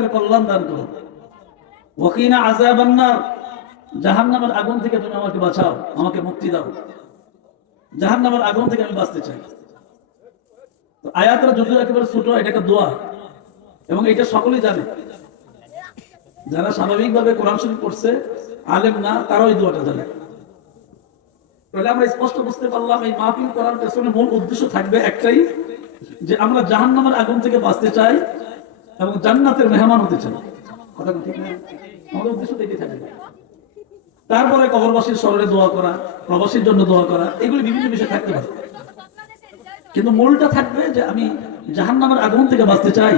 জান্নাতের কল্যাণ দান করো, ওয়াকিনা আযাবান নার, জাহান্নামের আগুন থেকে তুমি আমাকে বাঁচাও, আমাকে মুক্তি দাও, জাহান্নামের আগুন থেকে আমি বাঁচতে চাই। তো আয়াতটা যদিও একেবারে ছোট, এটা একটা দোয়া এবং এটা সকলেই জানে। যারা স্বাভাবিকভাবে কোরআন শরীফ পড়ছে, আলেম না, তারাও এই দোয়াটা জানে। তাহলে আমরা স্পষ্ট বুঝতে পারলাম এই মাহফিল করার পেছনে মূল উদ্দেশ্য থাকবে একটাই, যে আমরা জাহান্নামের আগুন থেকে বাঁচতে চাই এবং জান্নাতের মেহমান হতে চাই। কথা ঠিক না? আমাদের উদ্দেশ্য এটাই থাকবে। তারপরে কবরবাসীর স্মরণে দোয়া করা, প্রবাসীর জন্য দোয়া করা, এগুলি বিভিন্ন বিষয় থাকতে পারে, কিন্তু মূলটা থাকবে যে আমি জাহান্নামের আগুন থেকে বাঁচতে চাই,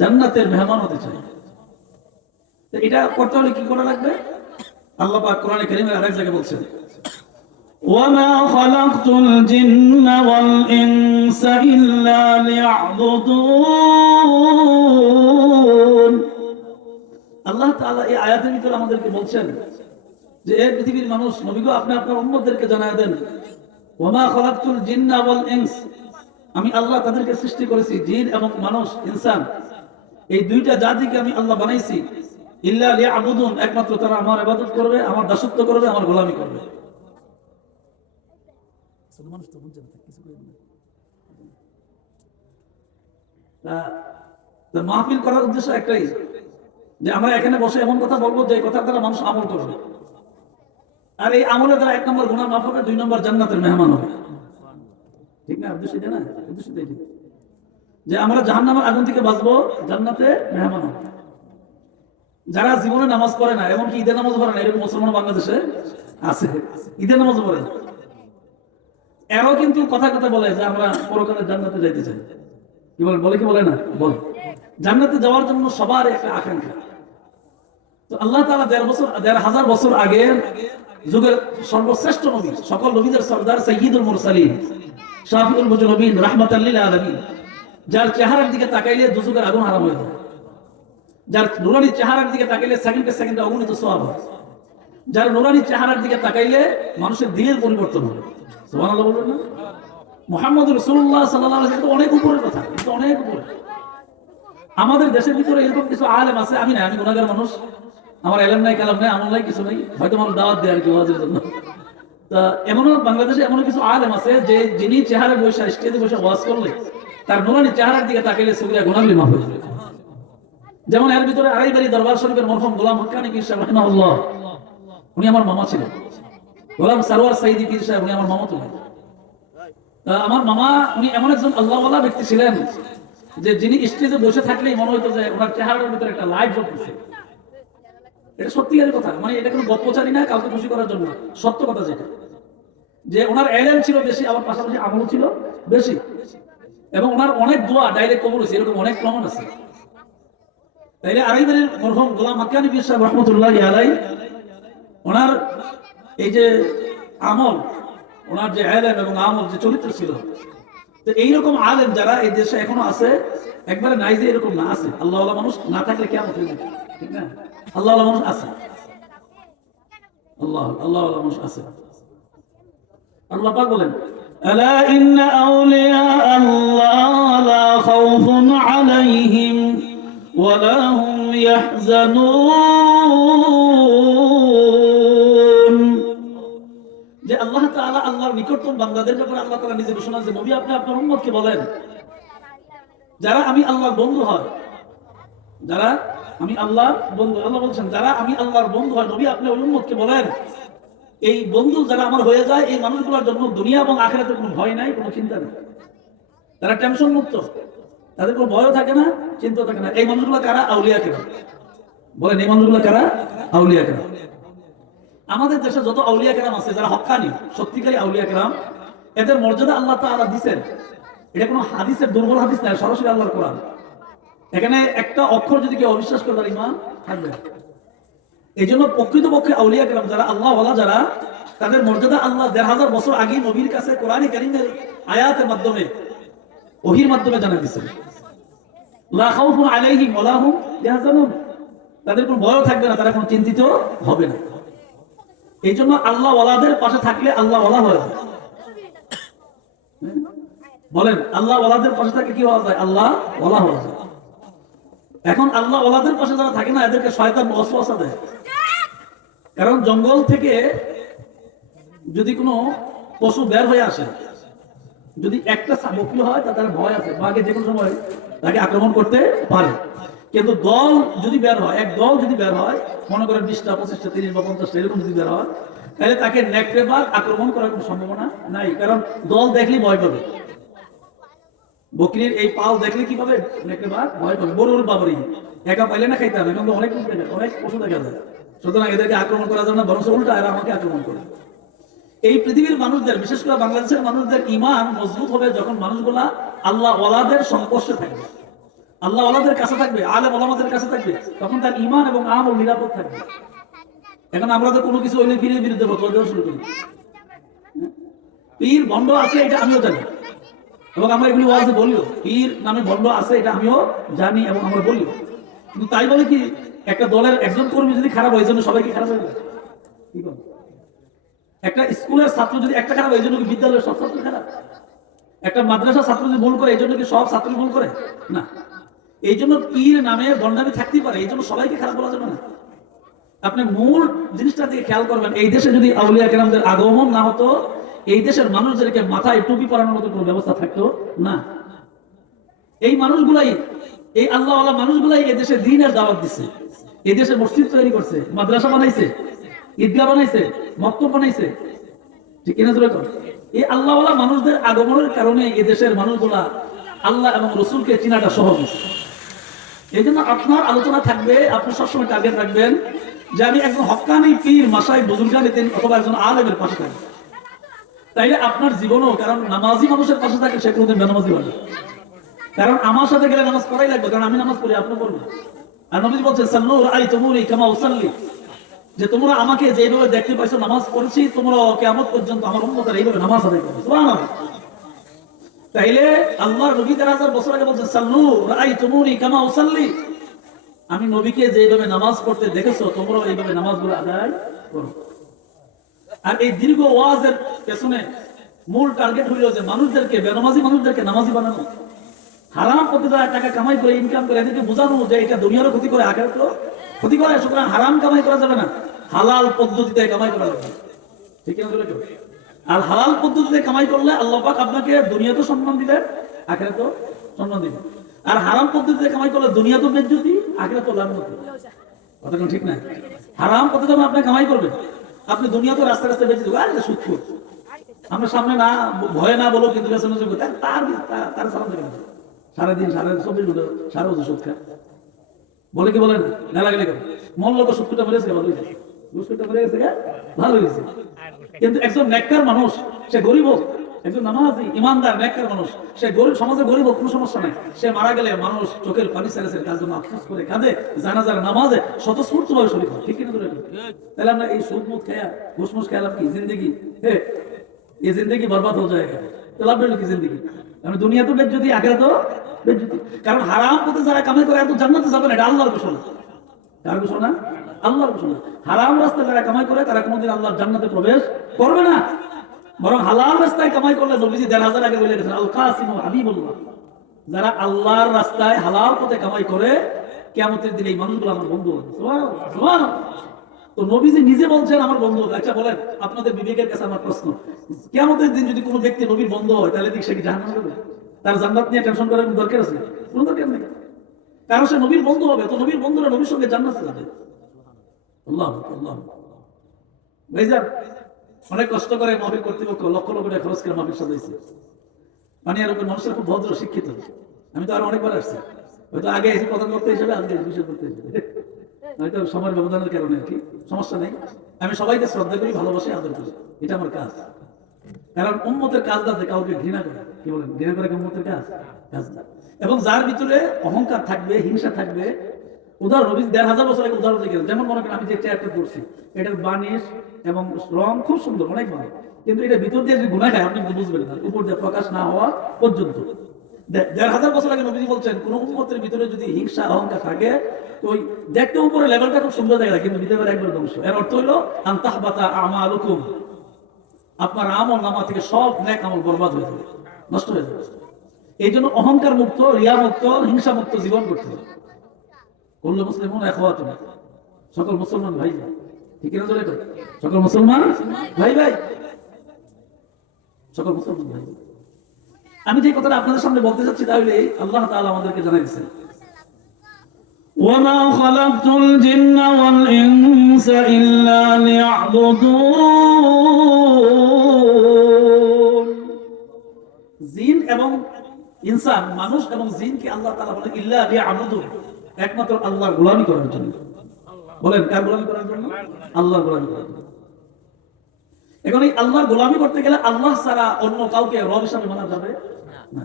জান্নাতের মেহমান হতে চাই। এটা করতে হলে কি করা লাগবে? আল্লাহ পাক কোরআনে কারীমে আরেক জায়গায় বলছেন, ওয়ামা খালাকতুল জিন্না ওয়াল ইনসা ইল্লা লিয়াবুদুন। আল্লাহ তাআলা এই আয়াতের ভিতরে আমাদেরকে বলছেন যে এই পৃথিবীর মানুষ, নবী গো আপনি আপনার উম্মতদেরকে জানায় দেন, ওয়ামা খালাকতুল জিন্না ওয়াল ইনস, আমি আল্লাহ তাদেরকে সৃষ্টি করেছি, জিন এবং মানুষ, ইনসান, এই দুইটা জাতিকে আমি আল্লাহ বানাইছি, ইল্লা লিয়াবুদুন, একমাত্র তারা আমার ইবাদত করবে, আমার দাসত্ব করবে, আমার গোলামি করবে। মাহফিল করার উদ্দেশ্য একটাই, যে আমরা এখানে বসে এমন কথা বলবো যে কথা দ্বারা মানুষ আমল করবে, আর এই আমলের দ্বারা 1 নম্বর গুনাহ মাফ হবে, 2 নম্বর জান্নাতের মেহমান হবে। ঠিক না? উদ্দেশ্য এটা না? উদ্দেশ্য এটা যে আমরা জাহান্নামের আগুন থেকে বাঁচবো, জান্নাতে মেহমান হবে। যারা জীবনে নামাজ পড়ে না, এমনকি ঈদের নামাজ পড়ে না, এরকম মুসলমান বাংলাদেশে আছে, ঈদের নামাজ পড়ে না, এরাও কিন্তু কথা কথা বলে যে আমরা পরকালে জান্নাতে যাইতে চাই। কি বলে? বলে কি বলে না? বলে। জান্নাতে যাওয়ার জন্য সবার একটা আকাঙ্ক্ষা। তো আল্লাহ তাআলা 1,500 বছর আগে যুগের সর্বশ্রেষ্ঠ নবী, সকল নবীদের সরদার, সাইয়্যিদুল মুরসালিন, শাফিউল মুজরমিন, রাহমাতাল লিল আলামিন, যার চেহারার দিকে তাকাইলে দুজকের আগুন হারাম হয়ে যায়, যার নুরানি চেহারার দিকে তাকাইলে সেকেন্ডে সেকেন্ডে অগণিত সওয়াব হয়, যার নুরানি চেহারার দিকে তাকাইলে মানুষের দিনের পরিবর্তন হয়। সুবহানাল্লাহ বলবেন না? মুহাম্মদ রাসূলুল্লাহ সাল্লাল্লাহু আলাইহি ওয়াসাল্লাম অনেক উপরের কথা, কিন্তু অনেক উপরে। আমাদের দেশের ভিতরে এরকম কিছু আলেম আছে, আমি না, আমি গুনাহগার মানুষ, আমার ইলম নাই, কালাম নাই, আমল নাই, কিছু নাই, হয়তো মানুষ দাওয়াত দেয় আর কি ওয়াজের জন্য। তা এমনও বাংলাদেশে এমন কিছু আলেম আছে যে যিনি চেহারা বসে স্টেজে বসে ওয়াজ করলে তার নুরানি চেহারার দিকে তাকাইলে সুগিরা গুনাহগুলি মাফ হয়ে যাবে। যেমন এর ভিতরে আড়াইবাড়ি দরবার শরীফের মরহুম গোলাম হক্কানি পীর সাহেব রাহিমাহুল্লাহ, উনি আমার মামা ছিলেন। গোলাম সারওয়ার সাইদি পীর সাহেব, উনি আমার মামাতো ভাই। আমার মামা, উনি এমন একজন আল্লাহওয়ালা ব্যক্তি ছিলেন যে যিনি স্টেজে বসে থাকলেই মনে হতো যে ওনার চেহারার ভিতরে একটা লাইট জ্বলতেছে। এটা সত্যিকারের কথা, মানে এটা কোনো গপ্পচারি না, কাউকে খুশি করার জন্য, সত্য কথা যেটা, যে ওনার ইলম ছিল বেশি, আবার পাশাপাশি আমল ছিল বেশি, এবং ওনার অনেক দোয়া ডাইরেক্ট কবুল হয়েছে, এরকম অনেক প্রমাণ আছে। তাইলে আড়াইবাড়ির মরহুম গোলাম হক্কানি পীর সাহেব রাহমাতুল্লাহি আলাইহি, ওনার এই যে আমল, ওনার যে ইলম এবং আমল, যে চরিত্র ছিল, তো এইরকম আলেম যারা এই দেশে এখনো আছে, একবারে নাই যে এরকম না, আছে। আল্লাহওয়ালা মানুষ না থাকলে কিয়ামত হয়ে যাবে, ঠিক না? আল্লাহওয়ালা মানুষ আছে, আল্লাহওয়ালা মানুষ আছে। আল্লাহ পাক বলেন, আলা ইন্না আউলিয়া আল্লাহ লা খাউফুন আলাইহিম ওয়া লা হুম ইয়াহজানুন। যে আল্লাহ তাআলা আল্লাহর নিকটতম বান্দাদের ব্যাপারে আল্লাহ তাআলা নিজে ঘোষণা করেছেন, নবী আপনি আপনার উম্মতকে বলেন, যারা আমি আল্লাহর বন্ধু হয়, যারা আমি আল্লাহর বন্ধু, আল্লাহ বলছেন যারা আমি আল্লাহর বন্ধু হয়, নবী আপনি ওই উম্মতকে বলেন, এই বন্ধু যারা আমার হয়ে যায়, এই মানুষগুলোর জন্য দুনিয়া এবং আখিরাতে কোনো ভয় নাই, কোনো চিন্তা নেই, তারা টেনশন মুক্ত, তাদের কোনো ভয়ও থাকে না, চিন্তা থাকে না। এই মানুষগুলো কারা? আউলিয়া কেরাম। বলেন, এই মানুষগুলো কারা? আউলিয়া কেরাম। আমাদের দেশে যত আউলিয়া কেরাম আছে, যারা হক্কানি সত্যিকারী আউলিয়া কেরাম, এদের মর্যাদা আল্লাহ তাআলা দিয়েছেন। এটা কোনো হাদিসের দুর্বল হাদিস নয়, সরাসরি আল্লাহর কোরআন। এখানে একটা অক্ষর যদি কেউ অবিশ্বাস করে তার ঈমান থাকবে। এই জন্য প্রকৃতপক্ষে আউলিয়া কেরাম যারা আল্লাহওয়ালা, যারা, তাদের মর্যাদা আল্লাহ 1,500 বছর আগে নবীর কাছে কোরআনে কারীমের আয়াতের মাধ্যমে, ওহীর মাধ্যমে জানা দিয়েছেন। লা খাউফুন আলাইহিম ওয়া লা হুম ইয়াহজানুন, তাদের কোনো ভয় থাকবে না, তারা কোনো চিন্তিত হবে না। এই জন্য আল্লাহওয়ালাদের পাশে থাকলে আল্লাহওয়ালা হয়ে যায়। বলেন, আল্লাহওয়ালাদের পাশে থাকলে কি হওয়া যায়? আল্লাহওয়ালা হওয়া যায়। এখন আল্লাহ ওয়ালাদের পাশে যারা থাকে না, এদেরকে শয়তান ওয়াসওয়াসা দেয়। কারণ জঙ্গল থেকে যদি কোনো পশু বের হয়ে আসে, যদি একটা বকরি হয় তাদের ভয় আছে, বাঘে যে কোনো সময় তাকে আক্রমণ করতে পারে। কিন্তু দল যদি বের হয়, এক দল যদি বের হয়, মনে করেন 20টা 25টা 30 বা 50টা এরকম যদি বের হয়, তাহলে তাকে নেকড়ে বাঘ আক্রমণ করার কোনো সম্ভাবনা নাই। কারণ দল দেখলেই ভয় পাবে। বকরির এই পাল দেখলে কি পাবে? নেকড়ে বাঘ ভয় পাবে। গরুর বাবরি একা পাইলে না খাইতে হবে, কিন্তু অনেক পশু দেখা যায়। সুতরাং এদেরকে আক্রমণ করার জন্য বরং উল্টা এরা আমাকে আক্রমণ করে। এই পৃথিবীর মানুষদের, বিশেষ করে বাংলাদেশের মানুষদের ঈমান মজবুত হবে যখন মানুষগুলা আল্লাহ ওয়ালাদের সংস্পর্শে থাকবে, আল্লাহ ওয়ালাদের কাছে থাকবে, আলেম ওলামাদের কাছে থাকবে, তখন তার ঈমান এবং আমল নিরাপদ থাকবে। এখন আমরা তো কোনো কিছু হইলে পীরের বিরুদ্ধে ফতোয়া দেওয়া শুরু করি। পীর ভণ্ড আছে এটা আমিও জানি, এবং আমরা এগুলি ওয়াজে বলিও, পীর নামে ভণ্ড আছে এটা আমিও জানি এবং আমরা বলিও। কিন্তু তাই বলে কি একটা দলের একজন কর্মী যদি খারাপ হয়, এই জন্য সবাইকে খারাপ হয়ে যায়? কি বল? একটা স্কুলের ছাত্র যদি একটা খারাপ হয়, এই জন্য কি বিদ্যালয়ের সব ছাত্র খারাপ? একটা মাদ্রাসার ছাত্র যদি ভুল করে, এই জন্য কি সব ছাত্র ভুল করে? না। এই জন্য পীর নামে বন্ডামি থাকতেই পারে, এই জন্য সবাইকে খারাপ বলা যাবে না। আপনি মূল জিনিসটা দিকে খেয়াল করবেন, এই দেশে যদি আউলিয়া কেরামদের আগমন না হতো, এই দেশের মানুষদেরকে মাথায় টুপি পরানোর মতো কোনো ব্যবস্থা থাকতো না। এই মানুষগুলাই, এই আল্লাহওয়ালা মানুষগুলাই এই দেশে দ্বীনের দাওয়াত দিচ্ছে, এই দেশে মসজিদ তৈরি করছে, মাদ্রাসা বানাইছে, ঈদগাহ বানাইছে, মক্তব বানাইছে, ঠিক কিনা? এই আল্লাহওয়ালা মানুষদের আগমনের কারণে এই দেশের মানুষগুলা আল্লাহ এবং রসুলকে চিনাটা সহজ হয়েছে। এই জন্য আপনার আলোচনা থাকবে, আপনি সবসময় টার্গেট রাখবেন যে আমি একজন হক্কানি পীর মাসাই বুজুর্গানি দিন অথবা একজন আলেমের পাশে থাকবে। তাইলে আপনার জীবনও, কারণ নামাজি মানুষের পাশে থাকে সে কোনোদিন বেনামাজি হবে। কারণ আমার সাথে গেলে নামাজ পড়াই লাগবে, কারণ আমি নামাজ পড়ি, আপনি পড়বেন। আর নবী বলছেন সাল্লু রাআইতুমুনি কামা উসাল্লি, যে তোমরা আমাকে যেভাবে দেখতে পাইছো নামাজ পড়েছি, তোমরা কিয়ামত পর্যন্ত আমার উম্মতের এইভাবে নামাজ আদায় করবে। সুবহানাল্লাহ। তাইলে আল্লাহর নবী 1000 বছর আগে বলছেন সাল্লু রাআইতুমুনি কামা উসাল্লি, আমি নবীকে যেভাবে নামাজ পড়তে দেখেছো তোমরা এইভাবে নামাজগুলো আদায় করো। আর এই দীর্ঘ ওয়াজের পেছনে মূল টার্গেট হইল যে মানুষদেরকে, বেনামাজি মানুষদেরকে নামাজি বানানো, হারাম পথে যারা টাকা কামাই করে, ইনকাম করে, এদেরকে বোঝানো যে এটা দুনিয়ারও ক্ষতি করে, আখিরাতেরও ক্ষতি করে। সুতরাং হারাম কামাই করা যাবে না, হালাল পদ্ধতিতে কামাই করা যাবে, ঠিক আছে? আর হালাল পদ্ধতিতে কামাই করলে আল্লাহ পাক আপনাকে দুনিয়াতেও সম্মান দিবেন, আখিরাতেও সম্মান দিবেন। আর হারাম পদ্ধতিতে কামাই করলে দুনিয়াতেও বেজ্জতি, আখিরাতেও লানত। কথা ঠিক না? হারাম পদ্ধতিতে আপনি কামাই করবেন, আপনি দুনিয়াতে রাস্তা রাস্তায় বেঁচে দেবো, আরে সুখ আমরা সামনে না ভয়ে না বলো, কিন্তু তার সালাম দেবেন সারাদিন, 24 ঘন্টা সারা বছর সুখ খায়, বলে কি বলেন না? লাগলে মল্ল তো সুখটা মেরেছে, ভালো হয়েছে, সুখটা মেরে গেছে, ভালো হয়েছে। কিন্তু একজন নেককার মানুষ, সে গরিব হোক, একজন নামাজি ইমানদার নেককার মানুষ, সে গরিব, সমাজে গরিব হোক, কোনো সমস্যা নাই, সে মারা গেলে মানুষ চোখের পানি ছেড়েছে, তার জন্য আফসোস করে কাঁদে, জানাজার নামাজে স্বতঃস্ফূর্ত ভাবে শরীর হয়, ঠিক কিনা? তাহলে আমরা এই সুদ মুদ খেয়া, ঘুষমুস খেয়ালাম কি জিন্দগি? এই জিন্দগি বরবাদ হয়ে যায়, তাহলে আপনার কি জিন্দগি? কারণ দুনিয়া তো বেজ্জতি, আখিরাতেও বেজ্জতি। কারণ হারাম পথে যারা কামাই করে এত জান্নাতে যাবে না, এটা আল্লাহর ঘোষণা। কার ঘোষণা? আল্লাহর ঘোষণা। হারাম রাস্তায় যারা কামাই করে তারা কোনোদিন আল্লাহর জান্নাতে প্রবেশ করবে না। বরং হালাল রাস্তায় কামাই করলে নবীজি 1000 আগে বলে গেছেন, আল কাসিম হাবিবুল্লাহ, যারা আল্লাহর রাস্তায় হালাল পথে কামাই করে কিয়ামতের দিনে এই মানুষগুলো আমার বন্ধু হবে। সুবহানাল্লাহ। তো নবীজি নিজে বলছেন আমার বন্ধু। আচ্ছা বলেন, আপনাদের বিবেকের কাছে আমার প্রশ্ন, কিয়ামতের দিন যদি কোনো ব্যক্তি নবীর বন্ধু হয়, তাহলে সে কি জাহান্নামে যাবে? তার জান্নাত নিয়ে টেনশন করার দরকার আছে? কোনো দরকার নেই। কারণ সে নবীর বন্ধু হবে, তো নবীর বন্ধুরা নবীর সঙ্গে জান্নাতে যাবে। আল্লাহ আল্লাহ। ভাইজান, অনেক কষ্ট করে মাহফিল কর্তৃপক্ষ লক্ষ লক্ষ টাকা খরচ করে মাহফিল সাজাইছে। মানে আর মানুষের খুব ভদ্র শিক্ষিত। আমি তো আরো অনেকবার আসছি, হয়তো আগে এসে প্রধান বক্তা হিসেবে, আজকে বিষয় করতে হিসেবে, হয়তো সময়ের ব্যবধানের কারণে আর কি, সমস্যা নেই। আমি সবাইকে শ্রদ্ধা করি, ভালোবাসি, আদর করি, এটা আমার কাজ। কারণ উম্মতের কাজটা কাউকে ঘৃণা করে, কি বলেন, ঘৃণা করে উম্মতের কাজটা। এবং যার ভিতরে অহংকার থাকবে, হিংসা থাকবে, উদাহরণ 1000 বছর আগে উদাহরণ দেখেন, যেমন মনে করেন আমি যে চেয়ারটা করছি, এটার বানিশ এবং রং খুব সুন্দর, অনেক ভালো, কিন্তু এটা ভিতর দিয়ে যে গুণা খায় আপনি কিন্তু বুঝবেন না, উপর দিয়ে প্রকাশ না হওয়া পর্যন্ত। 1000 বছর আগে নবীজি বলছেন, কোন উম্মতের ভিতরে যদি হিংসা অহংকার থাকে, তো ওই দেখতে উপরে লেভেলটা খুব সুন্দর দেখা যায়, কিন্তু ভিতরে একবার ধ্বংস। এর অর্থ হইলো আনতাহবাতা আমালুকুম, আপনার আমল নামা থেকে সব নেক আমল বরবাদ হয়ে যাবে, নষ্ট হয়ে যাবে। এই জন্য অহংকার মুক্ত, রিয়া মুক্ত, হিংসা মুক্ত জীবন করতে হবে। কুল্লু মুসলিমুন ইখওয়াতুন, সকল মুসলমান ভাই, ঠিক না? জোরে কর, সকল মুসলমান ভাই ভাই, সকল মুসলমান ভাই। আমি যে কথাটা আপনাদের সামনে বলতে চাচ্ছি তাহলে আল্লাহ তাআলা আমাদেরকে জানাই দিয়েছেন, ওয়ামা খালাকতুল জিন্না ওয়াল ইনসা ইল্লা লিয়াবুদুন। জিন এবং ইনসান, মানুষ এবং জিনকে আল্লাহ তাআলা বলেন ইল্লা লিয়াবুদুন, একমাত্র আল্লাহর গোলামি করার জন্য। বলেন কার গোলামি করার জন্য? আল্লাহর গোলামি করার জন্য। এখন এই আল্লাহর গোলামি করতে গেলে আল্লাহ ছাড়া অন্য কাউকে রব হিসাবে মানা যাবে না।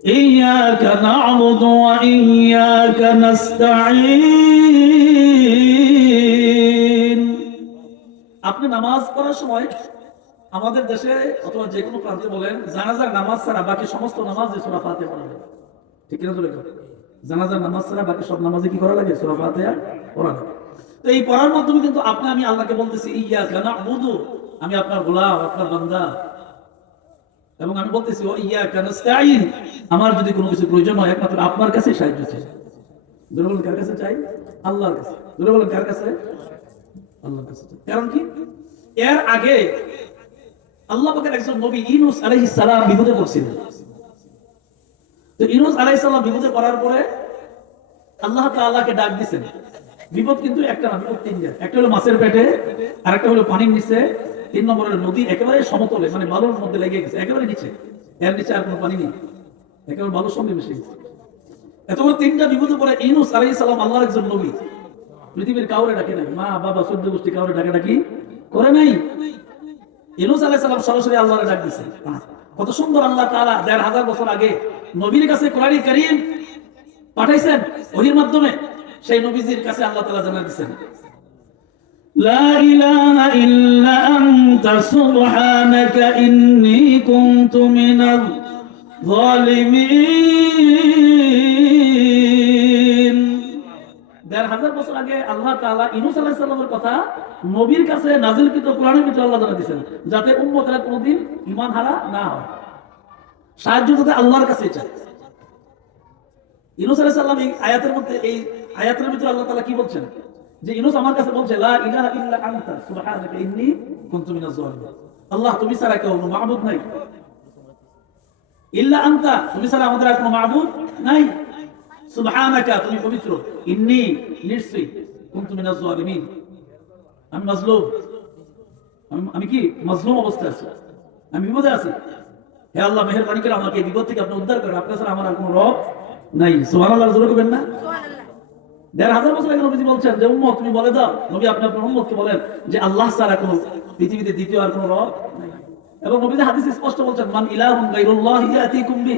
ইয়্যাকা না'বুদু ওয়া ইয়্যাকা নাস্তাঈন। আপনি নামাজ পড়ার সময় আমাদের দেশে অথবা যে কোনো প্রান্তে বলেন জানাজার নামাজ ছাড়া বাকি সমস্ত নামাজে সূরা ফাতিহা পড়া লাগে, ঠিক না? বলে জানাজার নামাজ ছাড়া বাকি সব নামাজে কি করা লাগে? সূরা ফাতিহা পড়া লাগে। তো এই পড়ার মাধ্যমে কিন্তু আপনি আমি আল্লাহকে বলতেছি ইয়্যাকা না'বুদু, আমি আপনার গোলাম, আপনার বান্দা, এবং আমি বলতেছি ও ইয়্যাকা নাস্তাঈন, আমার যদি কোনো কিছু প্রয়োজন হয় একমাত্র আপনার কাছে সাহায্য চাই। জোরে বলেন কার কাছে চাই? আল্লাহর কাছে। জোরে বলেন কার কাছে? আল্লাহর কাছে। কারণ কি? এর আগে আল্লাহ পাকের একজন নবী ইউনূস আলাইহিস সালাম বিপদে পড়ছিলেন। তো ইউনূস আলাইহিস সালাম বিপদে পড়ার পরে আল্লাহ তাআলাকে ডাক দিবেন। বিপদ কিন্তু একটা না, বিপদ তিনটা। একটা হলো মাছের পেটে, আরেকটা হলো পানির নিচে, তিন নম্বর হলো নদী একেবারে সমতলে, মানে বালুর মধ্যে লেগে গেছে, একেবারে নিচে, এর নিচে আর কোনো পানি নেই, একেবারে বালুর সঙ্গে মিশে গেছে। এত বড় তিনটা বিপদে পড়ে ইউনূস আলাইহিস সালাম আল্লাহর একজন নবী, পৃথিবীর কাউরে ডাকে নাই, মা বাবা চোদ্দ গোষ্ঠী কাউরে ডাকাডাকি করে নাই। ইউনূস আলাইহিস সালাম সরাসরি আল্লাহরে ডাক দিয়েছে। কত সুন্দর আল্লাহ তাআলা ১৫০০ বছর আগে নবীর কাছে কোরআন কারীম পাঠাইছেন ওহীর মাধ্যমে। সেই নবীজির কাছে আল্লাহ তাআলা জানাই দিয়েছেন লা ইলাহা ইল্লা আনতা সুবহানাকা ইন্নী কুনতু মিনাল যালিমিন। ১৫০০ বছর আগে আল্লাহ তাআলা ইউনূস আলাইহিস সালামের কথা নবীর কাছে নাযিলকৃত কোরআনের ভিতরে আল্লাহ জানাই দিয়েছেন, যাতে উম্মতেরা কোনোদিন ঈমান হারা না হয়, সাহায্য যাতে আল্লাহর কাছে চায়। ইউনূস আলাইহিস সালাম এই আয়াতের মধ্যে, এই আয়াতের ভিতরে আল্লাহ তাআলা কি বলছেন যে ইউনূস আমার কাছে বলছে লা ইলাহা ইল্লা আনতা সুবহানাকা ইন্নী কুনতু মিনাজ জালিমিন। আল্লাহ তুমি ছাড়া কেউ মাবুদ নাই, ইল্লা আনতা তুমি ছাড়া আমাদের আর কোনো মাবুদ নাই, সুবহানাকা তুমি পবিত্র, ইন্নী নিশ্চয়ই, কুনতু মিনাজ জালিমিন আমি মাজলুম, আমি কি মাজলুম অবস্থায় আছি, আমি বিপদে আছি। হে আল্লাহ মেহেরবানি করে আমাকে এই বিপদ থেকে আপনি উদ্ধার করেন, আপনার ছাড়া আমার আর কোনো রব নাই। সুবহানাল্লাহ জোরে করবেন না? ১৫০০ বছর আগে নবীজি বলছেন যে উম্মত তুমি বলে দাও, নবী আপনি আপনার উম্মতকে বলেন যে আল্লাহ ছাড়া কোনো পৃথিবীতে দ্বিতীয় আর কোনো রব নাই। এবং নবীজি হাদিসে স্পষ্ট বলছেন মান ইলাহুন গায়রুল্লাহ ইয়াতিকুম বি,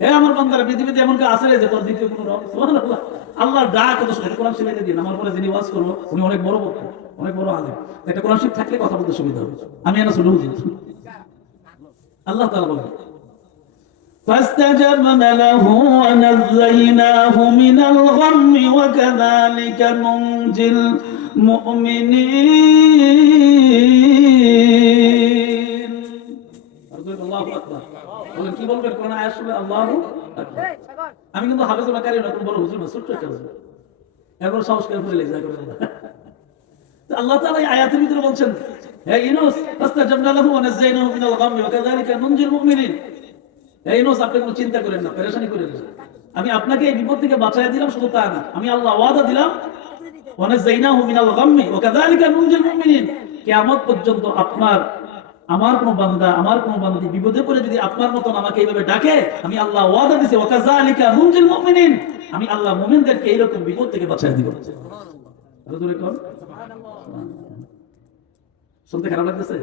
হে আমার বান্দারা পৃথিবীতে এমন কেউ আছে যে তোর দ্বিতীয় কোনো রব? সুবহানাল্লাহ। আল্লাহর ডাক কত সুন্দর। কোরআন শরীফে দিন, আমার পরে যিনি ওয়াজ করবো উনি অনেক বড় বক্তা, অনেক বড় আলেম, একটা কোরআন শরীফ থাকলে কথা বলতে সুবিধা হবে। আমি এনা শুরু করি। আল্লাহ তাআলা বলেন فاستجبنا له ونجيناه من الغم وكذلك ننجي المؤمنين। আল্লাহু আকবার। বলেন কি বলবেন কোন আয়াত শুনলে? আল্লাহু আকবার। আমি কিন্তু হাফেজুল কারি না, কোন বড় হুজুর না, ছোট্ট একটা হুজুর, এরপর সাহস করে বলে লেখা করে তো আল্লাহ তাআলা এই আয়াতের ভিতরে বলছেন হে ইউনূস ফাস্তাজাবনা লাহু ওয়া নাযায়নাহু মিনাল গাম্মি ওয়া কাযালিকা নুনজিল মুমিনিন। হে ইউনূস আপনি কোনো চিন্তা করেন না, পেরেশানি করেন না, আমি আপনাকে এই বিপদ থেকে বাঁচায় দিলাম। শুধু তা না, আমি আল্লাহ ওয়াদা দিলাম ওয়া নাযায়নাহু মিনাল গাম্মি ওয়া কাযালিকা নুনজিল মুমিনিন, কিয়ামত পর্যন্ত আপনার আমার কোন বান্দা, আমার কোন বান্দি বিপদে পড়ে যদি আপনার মতন আমাকে এইভাবে ডাকে, আমি আল্লাহ ওয়াদা দিয়েছি ওয়া কাযালিকা নুনজিল মুমিনিন, আমি আল্লাহ মুমিনদেরকে এইরকম বিপদ থেকে বাঁচায় দিব। জোরে কোন সুবহানাল্লাহ। শুনতে খারাপ লাগতেছে?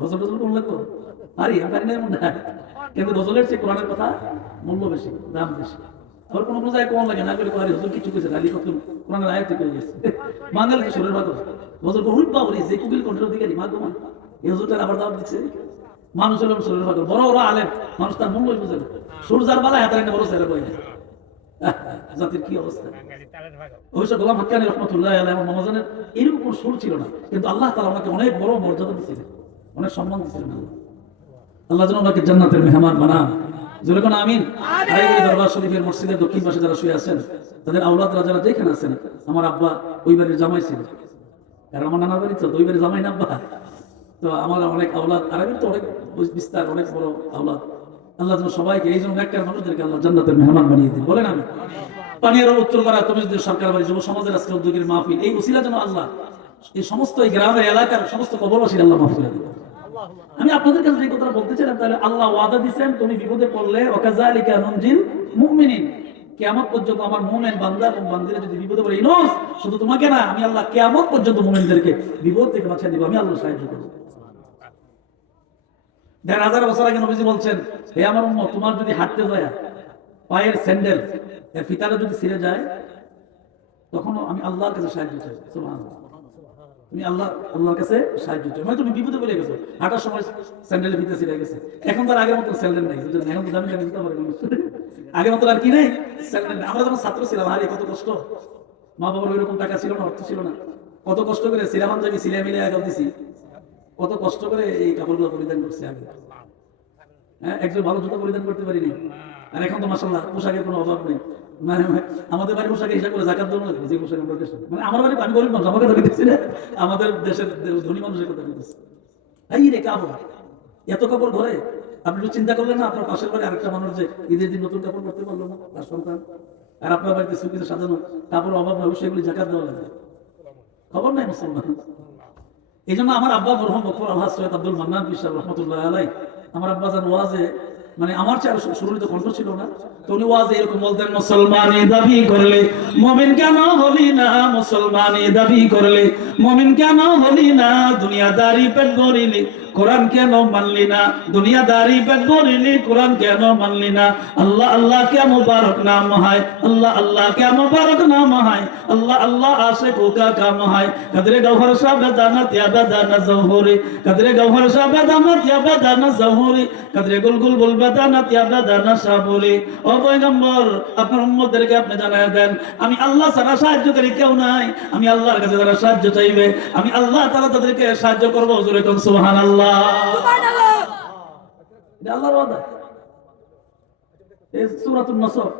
গজল টজল কোন লাগতো? পারি পারি না এমন না, কিন্তু গজলের চেয়ে কোরআনের কথা মূল্য বেশি, দাম বেশি। আবার কোনো বোঝায় কম লাগে না, করে পারি হুজুর কিছু কইছে আলী কত কোরআনের আয়াত থেকে গেছে বাঙালি সুরের ভাগ গজল বহুল পাবলি যে কুবিল কণ্ঠের অধিকারী মাগমান এই হুজুরটার আবার দাম দিচ্ছে মানুষ হলো সুরের ভাগ বড় বড় আলেম, মানুষ তার মূল্য বুঝে না। সূর্যার বেলায় হাতে বড় ছেলে বই না, জাতির কি অবস্থা। অবশ্য গোলাম হাক্কানী রহমতুল্লাহ আলাইহি এবং মামাজানের এরকম কোনো সুর ছিল না, কিন্তু আল্লাহ তাআলা ওনাকে অনেক বড় মর্যাদা দিয়েছিলেন, অনেক সম্মান দিয়েছিলেন। আল্লাহ যেন ওনাকে জান্নাতের মেহমান বানান। যেরকম আমিন। আইগুলি দরবার শরীফের মসজিদের দক্ষিণ পাশে যারা শুয়ে আছেন, তাদের আওলাদরা যারা যেখানে আছেন, আমার আব্বা ওই বাড়ির জামাই ছিল, কারণ আমার নানার বাড়ি তো ওই বাড়ির জামাই না আব্বা। তো আমার অনেক আওলাদ, আর আমি তো অনেক বিস্তার, অনেক বড় আওলাদ। আল্লাহ যেন সবাইকে, এই জন্য একটা মানুষদেরকে আল্লাহ জান্নাতের মেহমান বানিয়ে দিন, বলেন আমি। পানিয়ার উত্তরপাড়া তমিজদের সরকার বাড়ি যুব সমাজের আজকে উদ্যোগের মাহফিল, এই উসিলা যেন আল্লাহ এই সমস্ত এই গ্রামের এলাকার সমস্ত কবরবাসীর আল্লাহ মাফ করে দিন। আমি আপনাদের কাছে যে কথা বলতে চাইলাম, তাহলে আল্লাহ ওয়াদা দিবেন, তুমি বিপদে পড়লে ওয়াকাযালিকা নুনজিল মুমিনিন, কিয়ামত পর্যন্ত আমার মুমিন বান্দা এবং বান্দিরা যদি বিপদে পড়ে, ইনোস শুধু তোমাকে না, আমি আল্লাহ কিয়ামত পর্যন্ত মুমিনদেরকে বিপদ থেকে বাঁচিয়ে দিব, আমি আল্লাহ সাহায্য করব। ১,৫০০ বছর আগে নবীজি বলছেন, হে আমার উম্মত, তোমার যদি হাঁটতে যায় পায়ের স্যান্ডেল এর ফিতাটা যদি ছিঁড়ে যায়, তখন আমি আল্লাহর কাছে সাহায্য চাই। সুবহানাল্লাহ, তুমি আল্লাহর কাছে সাহায্য চাই, মানে তুমি বিপদে পড়ে গেছো, হাঁটার সময় স্যান্ডেলের ফিতা ছিঁড়ে গেছে। এখন তার আগের মতো স্যান্ডেল নেই, এখন তো দামি দামি জুতা পরে মানুষ, আগের মতো আর কি নেই, স্যান্ডেল নেই। আমরা যখন ছাত্র ছিলাম, আরে কত কষ্ট, মা বাবার ওইরকম টাকা ছিল না, অর্থ ছিল না, কত কষ্ট করে সিলামান যাবি সিলাই মিলে আগে দিছি, কত কষ্ট করে এই কাপড়গুলো পরিধান করছি আগে। হ্যাঁ, একজন ভালো জুতা পরিধান করতে পারিনি, আর এখন তো মাশাআল্লাহ পোশাকের কোনো অভাব নেই। মানে আমাদের বাড়ির পোশাকে হিসাব করে জাকাত দেবো না, যে পোশাক আমরা দেশে, মানে আমার বাড়ি আমি গরিব মানুষ, আমার কথা বলতেছি না, আমাদের দেশের ধনী মানুষের কথা বলতেছি। এই রে কাপড়, এত কাপড় ঘরে, আপনি একটু চিন্তা করলেন না, আপনার পাশের বাড়ি আরেকটা মানুষ যে ঈদের দিন নতুন কাপড় পরতে পারলো না, তার সন্তান, আর আপনার বাড়িতে সুবিধা সাজানো কাপড় অভাব না, অবশ্যই এগুলি জাকাত দেওয়া লাগবে, খবর নাই মুসলমান। এই জন্য আমার আব্বা মরহুম বকর আলহাজ সৈয়দ আব্দুল মান্নান পীর সাহেব রহমতুল্লাহ আলাই, আমার আব্বা যান ওয়াজে, মানে আমার চেয়ে আরো সুরলিত কণ্ঠ ছিল না, তো উনি ওয়াজে এরকম বলতেন, মুসলমানি দাবি করলে মুমিন কেন হলি না, মুসলমানি দাবি করলে মুমিন কেন হলি না, দুনিয়াদারি পেট ভরিলি কোরআন কেন মানলি না, দুনিয়াদারি পেট ভরিলি কোরআন কেন মানলি না, আল্লাহ আল্লাহ কে মুবারক নাম হয়, আল্লাহ আল্লাহ কে মুবারক নাম হয়, আল্লাহ আল্লাহ আশিক কা কাম হয়, কদরে গওহর শাহ বেদানাত ইয়া বেদানা জহুরি, কদরে গওহর শাহ বেদানাত ইয়া বেদানা জহুরি, কদরে গুলগুল বুল বেদানাত ইয়া বেদানা সাবুলি। ও পয়গম্বর, আপনার উম্মতদেরকে আপনি জানায় দেন, আমি আল্লাহ ছাড়া সাহায্যকারী কেউ নাই, আমি আল্লাহর কাছে যারা সাহায্য চাইবে আমি আল্লাহ তাআলা তাদেরকে সাহায্য করব। জোরে কোন সুবহানাল্লাহ, সুবহানাল্লাহ, এটা আল্লাহর ওয়াদা। এই সূরাতুন নসর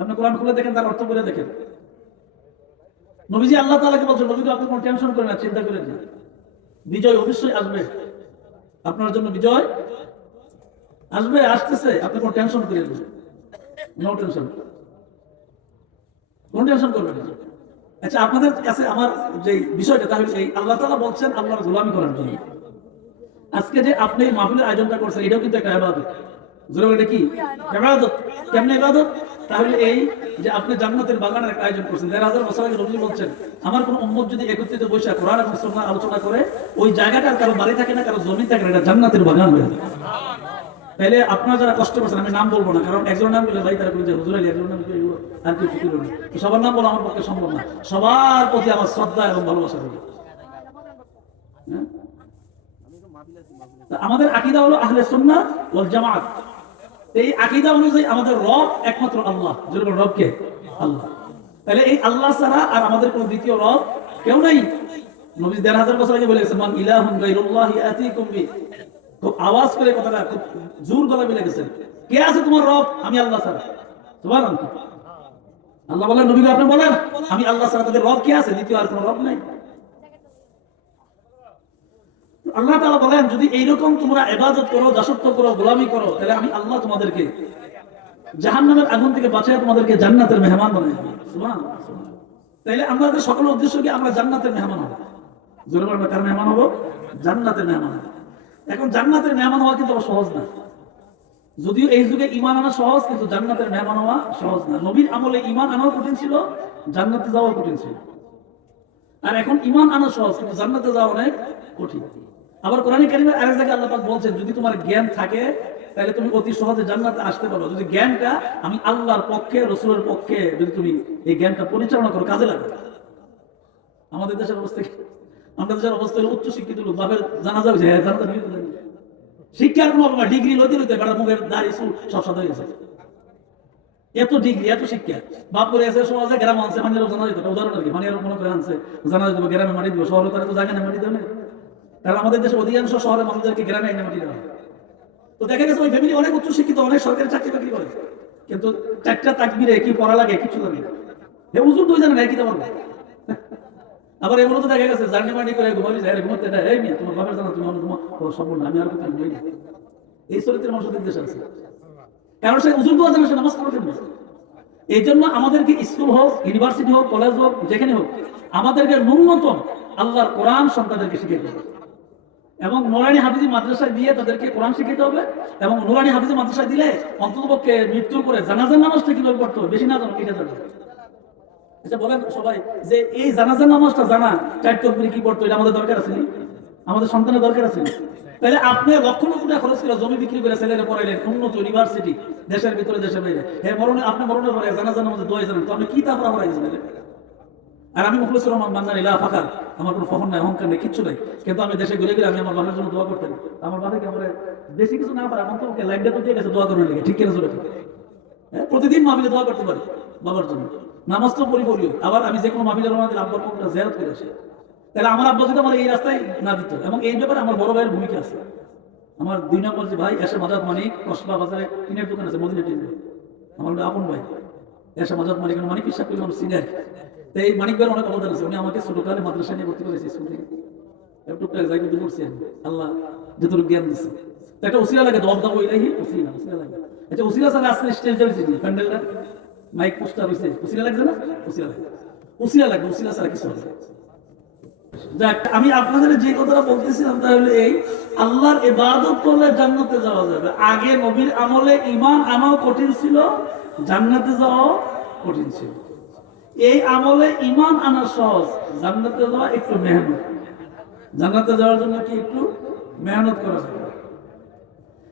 আপনি কোরআন খুলে দেখেন, তার অর্থ করে দেখেন, নবীজি আল্লাহ তাআলাকে বলছেন, নবী আপনি কোনো টেনশন করেন না, চিন্তা করেন না, বিজয় অবশ্যই আসবে, আপনার জন্য বিজয় আসবে, আসতেছে, আপনি কোনো টেনশন করেন না, নো টেনশন, কোনো টেনশন করবেন না। আচ্ছা, আপনাদের কাছে আমার যে বিষয়টা, তাহলে এই আল্লাহ তাআলা বলছেন আল্লাহর গোলামি করার জন্য। আজকে যে আপনি মাহফিলের আয়োজনটা করছেন, এটাও কিন্তু একটা ইবাদত। জোরে বলে কি ইবাদত? কেমনে ইবাদত? তাহলে এই যে আপনি জান্নাতের বাগানের একটা আয়োজন করছেন, ১,৫০০ বছর আগে নবী বলছেন, আমার কোন উম্মত যদি একত্রিত বসে কোরআন এবং সুন্নাহ আলোচনা করে, ওই জায়গাটা কারো বাড়ি থাকে না, কারো জমি থাকে না, এটা জান্নাতের বাগান হয়ে যায়। তাহলে আপনারা যারা কষ্ট করছেন, আমি নাম বলবো না, কারণ একজন নাম বলে ভাই তারা বলে যে হুজুর আলী, একজন নাম বলে আর কেউ কিছু বলবে, সবার নাম বলা আমার পক্ষে সম্ভব না। সবার প্রতি আমার শ্রদ্ধা এবং ভালোবাসা রইল। আমাদের আকীদা হলো আহলে সুন্নাহ ওয়াল জামাত। এই আকীদা অনুযায়ী আমাদের রব একমাত্র আল্লাহ। যেরকম রব কে? আল্লাহ। তাহলে এই আল্লাহ ছাড়া আর আমাদের কোনো দ্বিতীয় রব কেউ নাই। নবী ১,৫০০ বছর আগে বলে গেছেন, মান ইলাহুন গায়রুল্লাহি আতিকুম বি। খুব আওয়াজ করে কথাটা, খুব জোর গলা মিলে গেছেন, কে আছে তোমার রব? আমি আল্লাহ ছাড়া। সুবহানাল্লাহ। আল্লাহ বলেন, নবীকে আপনি বলেন, আমি আল্লাহ ছাড়া তাদের রব কে আছে? দ্বিতীয় আর কোনো রব নাই। আল্লাহ তাআলা বলেন, যদি এইরকম তোমরা ইবাদত করো, দাসত্ব করো, গোলামি করো, তাহলে আমি আল্লাহ তোমাদেরকে জাহান্নামের আগুন থেকে বাঁচিয়ে তোমাদেরকে জান্নাতের মেহমান বানাই দেব। সুবহানাল্লাহ। তাইলে আমাদের সকল উদ্দেশ্য কি? আমরা জান্নাতের মেহমান হব। জোরে বলবে, কার মেহমান হব? জান্নাতের মেহমান হব। এখন জান্নাতের মেহমান হওয়া কিন্তু সহজ না। যদিও এই যুগে ঈমান আনা সহজ, কিন্তু জান্নাতের মেহমান হওয়া সহজ না। নবীর আমলে ঈমান আনাও কঠিন ছিল, জান্নাতে যাওয়া কঠিন ছিল। আর এখন ঈমান আনা সহজ, কিন্তু জান্নাতে যাওয়া অনেক কঠিন। আবার কোরআন কারীমের আরেক জায়গায় আল্লাহ পাক বলছেন, যদি তোমার জ্ঞান থাকে তাহলে তুমি অতি সহজে জান্নাতে আসতে পারো, যদি জ্ঞানটা আমি আল্লাহর পক্ষে, রাসূলের পক্ষে যদি তুমি এই জ্ঞানটা পরিচালনা করো, কাজে লাগে। আমাদের দেশের অবস্থা কি? আমাদের দেশের অবস্থা হলো উচ্চ শিক্ষিত লোক, বাপের জানাজা হয়েছে, জানাজা নিয়ে শিক্ষার কোনো অভাব, ডিগ্রি লইতে লইতে বেড়া মুখের দাড়ি চুল সব সাদা হয়ে গেছে। এত ডিগ্রি, এত শিক্ষা, বাপ করে এসে সমাজে গ্রাম আনছে, মানে জানা দিত। উদাহরণ আর কি, মানে মনে করে আনছে জানা দিব, গ্রামে মাটি দিব, শহরে তারা তো জায়গা না মাটি দেবে না। কারণ আমাদের দেশে অধিকাংশ শহরের মানুষদেরকে গ্রামে এনে মাটি দেওয়া হয়। তো দেখা গেছে ওই ফ্যামিলি অনেক উচ্চ শিক্ষিত, অনেক সরকারি চাকরি বাকরি করে, কিন্তু চারটা তাকবীরে কি পড়া লাগে কিছু জানে না। হুজুর দুই জানে না কি পারবে। আবার এগুলো তো দেখা গেছে জার্নি মার্নি করে ঘুমাবি যায়, ঘুমাতে এটা এই মেয়ে তোমার বাবার জানা তুমি তোমার সম্পূর্ণ আমি আর কোথাও ঘুমাই না। এই চরিত্রের মানুষদের দেশ আছে, কারণ সে উজুর দোয়া জানে, সে নামাজ পড়তে না। এই জন্য আমাদেরকে স্কুল হোক, ইউনিভার্সিটি হোক, কলেজ হোক, যেখানে হোক, আমাদেরকে ন্যূনতম আল্লাহর কোরআন সন্তানদেরকে শিখাতে হবে, এবং নুরানি হাফিজি মাদ্রাসায় দিয়ে তাদেরকে কোরআন শিখাতে হবে। এবং নুরানি হাফিজি মাদ্রাসায় দিলে অন্ততপক্ষে মৃত্যুর করে জানাজার নামাজটা কিভাবে পড়তে হবে বেশি না জানো এটা জানো। আচ্ছা বলেন সবাই যে এই জানাজার নামাজটা জানা, চার তাকবীর কি পড়তো, এটা আমাদের দরকার আছে, আমাদের সন্তানের দরকার আছে। তাহলে আপনি লক্ষ লক্ষ টাকা খরচ করে জমি বিক্রি করে ছেলেরা পড়াইলেন উন্নত ইউনিভার্সিটি, দেশের ভিতরে দেশের বাইরে, হ্যাঁ মরণে আপনি মরণের পরে জানাজার নামাজে দোয়া জানেন, তো আপনি কি তারপর পড়াইছেন? আর আমি মুখলিসুর রহমান মান্নান ইলা ফাকার, আমার কোনো ফখর নাই, অহংকার নেই, কিচ্ছু নাই, কিন্তু আমি দেশে ঘুরে গেলে আমি আমার বাবার জন্য দোয়া করতেন। আমার বাবাকে আমার বেশি কিছু না পারে, এখন তো ওকে লাইনটা তো দিয়ে গেছে দোয়া করার লেগে, ঠিক কেন চলে প্রতিদিন মাহফিলে দোয়া করতে পারি বাবার জন্য, নামাজ তো পড়ি। আবার আমি যে কোনো মাহফিলের আমাদের আব্বার কোনটা জিয়ারত করে আসি, তাহলে আমার আব্বা যদি আমার এই রাস্তায় না দিত, এবং এই ব্যাপারে আমার বড় ভাইয়ের ভূমিকা আছে। আমার 2 নম্বর যে ভাই এসে মাজাদ মানিক কসবা বাজারে টিনের দোকান আছে, মদিনা টিন, আমার আপন ভাই এসে মাজাদ মানিক, মানিক বিশ্বাস করি আমার সিনিয়র। তো এই মানিক ভাইয়ের অনেক অবদান আছে, উনি আমাকে ছোটকালে মাদ্রাসা নিয়ে ভর্তি করেছে স্কুল থেকে, টুকটাক যাই কিন্তু করছি আল্লাহ যতটুকু জ্ঞান দিচ্ছে। তো একটা উসিলা লাগে, দব দাব ওইটাই উসিলা লাগে। আচ্ছা উসিলা ছাড়া আজকে স্টেজটা হয়েছে প্যান্ডেলটা মাইক পোস্টার হয়েছে, উসিলা লাগছে না? উসিলা লাগবে, উসিলা ছাড়া কিছু হবে। যাক, আমি আপনাদের যে কথাটা বলতেছিলাম তাহলে এই আল্লাহর ইবাদত করলে জান্নাতে যাওয়া যাবে। আগে নবীর আমলে ঈমান আনাও কঠিন ছিল, জান্নাতে যাওয়া কঠিন ছিল। এই আমলে ঈমান আনা সহজ, জান্নাতে যাওয়া একটু মেহনত। জান্নাতে যাওয়ার জন্য কি একটু মেহনত করা যাবে।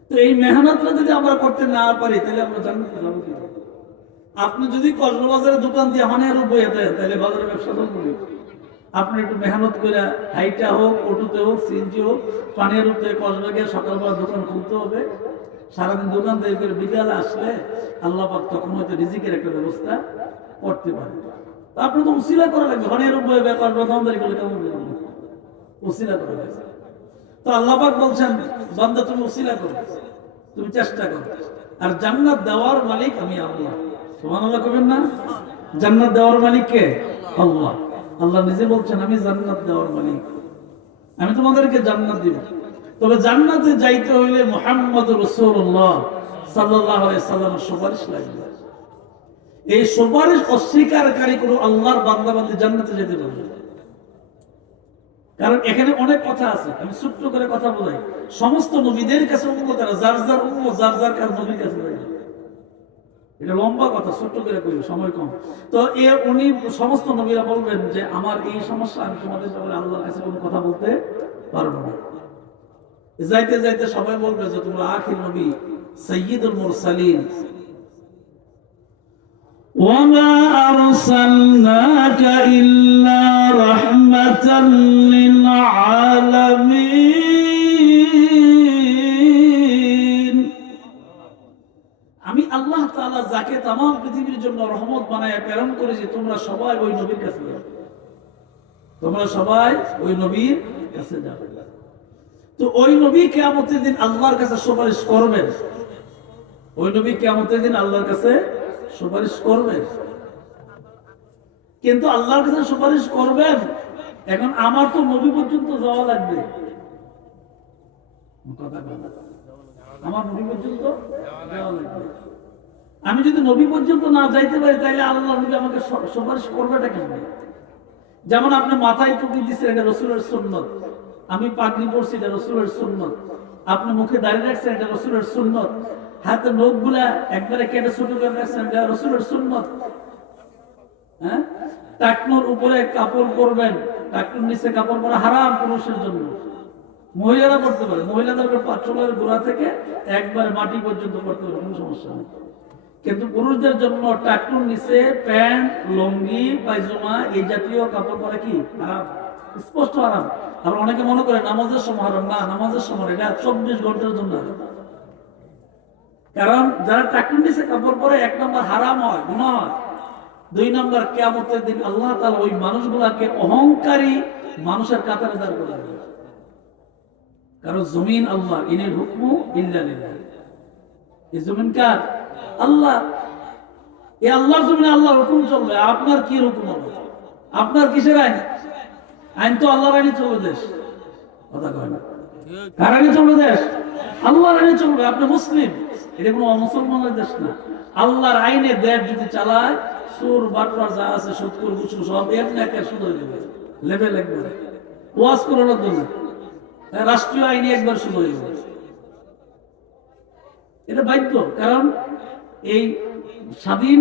তো এই মেহনতটা যদি আমরা করতে না পারি তাহলে আমরা জান্নাতে যাবো কি? আপনি যদি কক্সবাজারের দোকান দিয়ে হানের বইয়ে দেন তাহলে বাজারে ব্যবসা করবেন। আপনি একটু মেহনত করে হাইটা হোক, অটোতে হোক, সিএনজি হোক, পানির উপরে কক্সবাজারে সকালবেলা দোকান খুলতে হবে, সারাদিন দোকান তৈরি করে বিকালে আসলে আল্লাহ পাক তখন হয়তো রিজিকের একটা ব্যবস্থা করতে পারে। আপনি তো উসিলা করা লাগবে, হানের উপরে ব্যাপার দোকানদারি করলে কেমন উসিলা করা লাগবে। তো আল্লাহ পাক বলছেন বান্দা তুমি উসিলা করো, তুমি চেষ্টা করো, আর জান্নাত দেওয়ার মালিক আমি আল্লাহ। সুবহানাল্লাহ করবেন না? জান্নাত দেওয়ার মালিক কে? আল্লাহ। আল্লাহ নিজে বলছেন আমি জান্নাত দেওয়ার মালিক, আমি তোমাদেরকে জান্নাত দিব। তবে জান্নাতে যাইতে হইলে মুহাম্মদ রাসূলুল্লাহ সাল্লাল্লাহু আলাইহি সাল্লামের সুপারিশ লাগবে। এই সুপারিশ অস্বীকারী কোনো আল্লাহর বান্দা বান্দি জান্নাতে যেতে পারবে না। কারণ এখানে অনেক কথা আছে, আমি ছোট্ট করে কথা বলাই। সমস্ত নবীদের কাছে উম্মতেরা যার যার উম্মত যার যার কাছে নবীর কাছে যায়, এটা লম্বা কথা, ছোট্ট করে কই, সময় কম। তো উনি সমস্ত নবীরা বলবেন যে আমার এই সমস্যা, আমি তোমাদের ব্যাপারে আল্লাহর কাছে কোনো কথা বলতে পারবো না। যাইতে যাইতে সবাই বলবে যে তোমরা আখির নবী সাইয়্যিদুল মুরসালিন, ওয়ামা আরসালনাকা ইল্লা রাহমাতাল লিল আলামিন। আমি আল্লাহ তাআলা যাকে তাম পৃথিবীর জন্য রহমত বানায় প্রেরণ করেছি, তোমরা সবাই ওই নবীর কাছে যাও, তোমরা সবাই ওই নবীর কাছে যাও। তো ওই নবী কিয়ামতের দিন আল্লাহর কাছে সুপারিশ করবেন, ওই নবী কিয়ামতের দিন আল্লাহর কাছে সুপারিশ করবেন। কিন্তু আল্লাহর কাছে সুপারিশ করবেন, এখন আমার তো নবী পর্যন্ত যাওয়া লাগবে, আমার নবী পর্যন্ত যাওয়া লাগবে। আমি যদি নবী পর্যন্ত না যাইতে পারি তাহলে আল্লাহ নবী আমাকে সুপারিশ করবেটা কেন? যেমন আপনি মাথায় টুপি দিচ্ছেন, এটা রাসূলের সুন্নাত। আমি পাগড়ি পরছি, এটা রাসূলের সুন্নাত। আপনি মুখে দাঁড়িয়ে রাখছেন, এটা রাসূলের সুন্নাত। হাতে নখগুলা একবারে কেটে ছোট করে রাখছেন, এটা রাসূলের সুন্নাত। হ্যাঁ, টাকনুর উপরে কাপড় পরবেন, টাকনুর নিচে কাপড় পরা হারাম পুরুষের জন্য। মহিলারা পড়তে পারে, মহিলাদের চুলের গোড়া থেকে একবারে মাটি পর্যন্ত পড়তে পারে, কোনো সমস্যা নেই। কিন্তু পুরুষদের জন্য টাকনুর নিচে প্যান্ট, লুঙ্গি, পায়জামা এই জাতীয় কাপড় পরা কি হারাম, স্পষ্ট হারাম। আবার অনেকে মনে করে নামাজের সময় হারাম, না, নামাজের সময় এটা 24 ঘন্টার জন্য। কারণ যারা টাকনুর নিচে কাপড় পরে 1 নম্বর হারাম হয়, গুনাহ হয়। 2 নম্বর কিয়ামতের দিন আল্লাহ তাআলা ওই মানুষগুলাকে অহংকারী মানুষের কাতারে দাঁড় করাবেন। কারণ জমিন আল্লাহ, ইনিল হুকমু ইল্লা লিল্লাহ। এই জমিন কার? আল্লাহ। এই আল্লাহর জমিনে আল্লাহর হুকুম চলবে। আপনার কি হুকুম হবে? আপনার কিসের আইন? আইন তো আল্লাহর আইনে চলবে দেশ। কথা কয় না? কার আইনে চলবে দেশ? আল্লাহর আইনে চলবে। আপনি মুসলিম, এটা কোনো অমুসলমানের দেশ না। আল্লাহর আইনে দেশ যদি চালায়, সুর বাটপার যা আছে সুৎখোর ঘুষখোর সব এর না একের শুধু হয়ে যাবে, লেভেল একবার ওয়াজ করানোর জন্য রাষ্ট্রীয় আইনে একবার শুরু হয়ে যাবে। এটা বাধ্য। কারণ এই স্বাধীন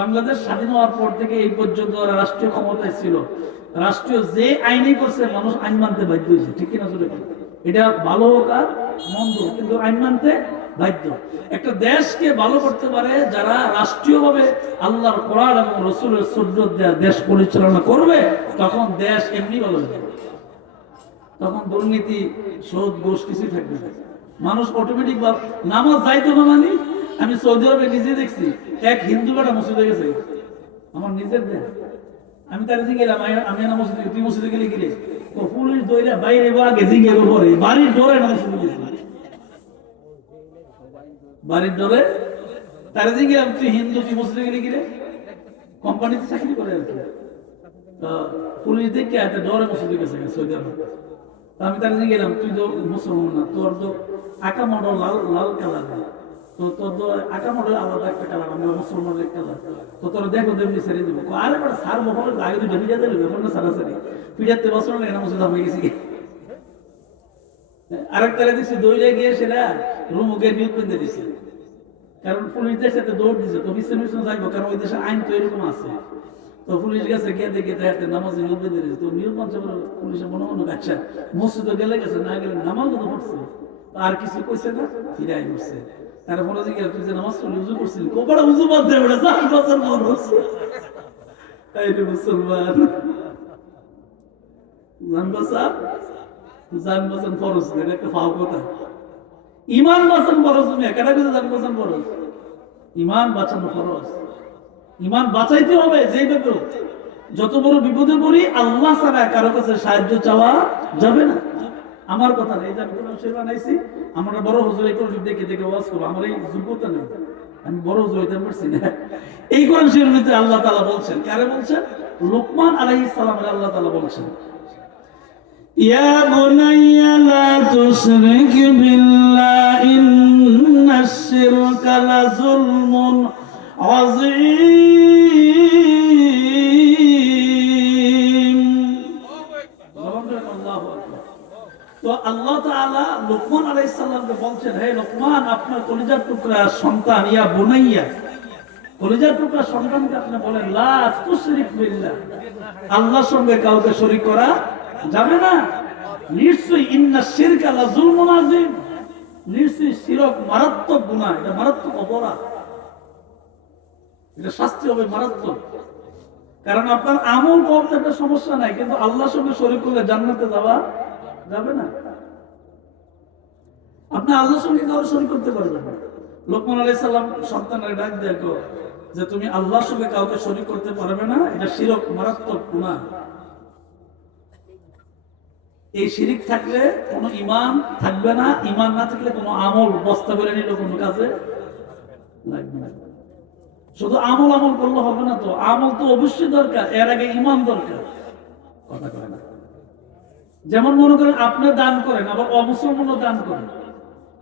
বাংলাদেশ স্বাধীন হওয়ার পর থেকে এই পর্যন্ত রাষ্ট্রীয় ক্ষমতায় ছিল, রাষ্ট্রীয় যে আইনই করছে মানুষ আইন মানতে বাধ্য হয়েছে। ঠিক কিনা? চলে এটা ভালো হোক আর মন্দ, কিন্তু আইন মানতে বাধ্য। একটা দেশকে ভালো করতে পারে যারা রাষ্ট্রীয়ভাবে আল্লাহর কোরআন এবং রাসূলের সুন্নাত দিয়ে দেশ পরিচালনা করবে, তখন দেশ এমনি ভালো হবে। তখন দুর্নীতি, সুদ, ঘুষ কিছুই থাকবে না। মানুষ অটোমেটিক নামাজ যাইতো না। মানে আমি সৌদি আরবে নিজে দেখছি, এক হিন্দু বেটা মসজিদে গেছে, আমার নিজের দেশ। আমি তার দিকে গেলাম, আমি না মসজিদে, তুই মসজিদে গেলে গিয়ে পুলিশ দইরা বাইরে আগে জিগে পরে বাড়ির ডোরে না মসজিদে গেছি, বাড়ির ডোরে তার দিকে তুই হিন্দু, তুই মসজিদে গেলে গিয়ে কোম্পানিতে চাকরি করে আর কি। পুলিশ দেখে এত ডরে মসজিদে গেছে সৌদি আরবে। আমি তার দিকে গেলাম, তুই তো মুসলমান না, তোর তো আঁকা মডেল লাল লাল কালার, তো তোর তো আঁকা মডেল আলাদা একটা কালার, আমি মুসলমানের কালার, তো তোর দেখো দেবনি ছেড়ে দেবো। আরে বড় সার বহল আগে দুটো পিজাতে দেবে, ব্যাপার না সারাসারি পিজাতে বছর না, মসজিদ হয়ে গেছি। আরেকটা দিচ্ছি দৌড়ে গিয়ে সেটা রুমুকে নিয়োগ পেতে দিচ্ছে, কারণ পুলিশদের সাথে দৌড় দিচ্ছে, তো পিছনে পিছনে যাইবো, কারণ ওই দেশের আইন তো এরকম আছে। তো পুলিশ গেছে, গিয়ে দেখে হাতে নামাজ নিয়োগ পেতে দিচ্ছে। তো নিয়োগ পাচ্ছে পুলিশের মনে মনে আচ্ছা মসজিদে গেলে গেছে, না গেলে নামাজ তো পড়ছে, আর কিছু কইছে না, ফিরাই করছে। তারা বলে যে তুই যে নামাজ পড়লি উজু করছিলি, কোপাটা উজু বাদ দেবে না, যার বছর মানুষ মুসলমান জান বাঁচা, জান বাঁচান ফরজ, এটা একটা ফাও কথা। ইমান বাঁচান ফরজ, তুমি একাটা কথা জান বাঁচান ফরজ, ইমান বাঁচানো ফরজ। ইমান বাঁচাইতে হবে যেভাবে, যত বড় বিপদে পড়ি আল্লাহ ছাড়া কারো কাছে সাহায্য চাওয়া যাবে না। আমার কথা নেই, আমি কোরআন শরীফ বানাইছি, আমরা বড় হুজুর এই কোরআন দেখে দেখে ওয়াজ করব, আমার এই যোগ্যতা নেই, আমি বড় হুজুর হইতে পারছি না। এই কোরআন শরীফে আল্লাহ তাআলা বলছেন, কারে বলছেন? লোকমান আলাইহিস সালামের আল্লাহ তাআলা বলছেন, ইয়া বুনাইয়া লা তুশরিক বিল্লাহ ইন্নাশ শিরকা লাযুলমুন আযীম। তো আল্লাহ তাআলা লোকমান আলাইহিস সালামকে বলছেন, হে লোকমান, আপনার কলিজার টুকরা সন্তান, ইয়া বুনাইয়া, কলিজার টুকরা সন্তানকে আপনি বলেন লা তুশরিক বিল্লাহ, আল্লাহর সঙ্গে কাউকে শরীক করা যাবে না। নিশ্চয়ই ইন্নাশ শিরকা লাযুলমুন আযীম, নিশ্চয়ই শিরক মারাত্মক গুনাহ, এটা মারাত্মক অপরাধ, এটা শাস্তি হবে মারাত্মক। কারণ আপনার আমল কম থাকলে সমস্যা নাই, কিন্তু আল্লাহর সঙ্গে শরীক করলে জান্নাতে যাওয়া যাবে না। আপনি আল্লাহর সঙ্গে কারো শরীক করতে পারবেন না। লোকমান আলাইহিস সালাম সন্তানের ডাক দেখো যে তুমি আল্লাহর সঙ্গে কাউকে শরীক করতে পারবে না, এটা শিরক মারাত্মক গুনাহ। এই শিরিক থাকলে কোনো ঈমান থাকবে না, ঈমান না থাকলে কোনো আমল বস্তা করে নিলে কোনো কাজে লাগবে না। শুধু আমল আমল করলে হবে না, তো আমল তো অবশ্যই দরকার, এর আগে ঈমান দরকার। কথা কয় না? যেমন মনে করেন আপনি দান করেন, আবার অমুসলমানও দান করেন,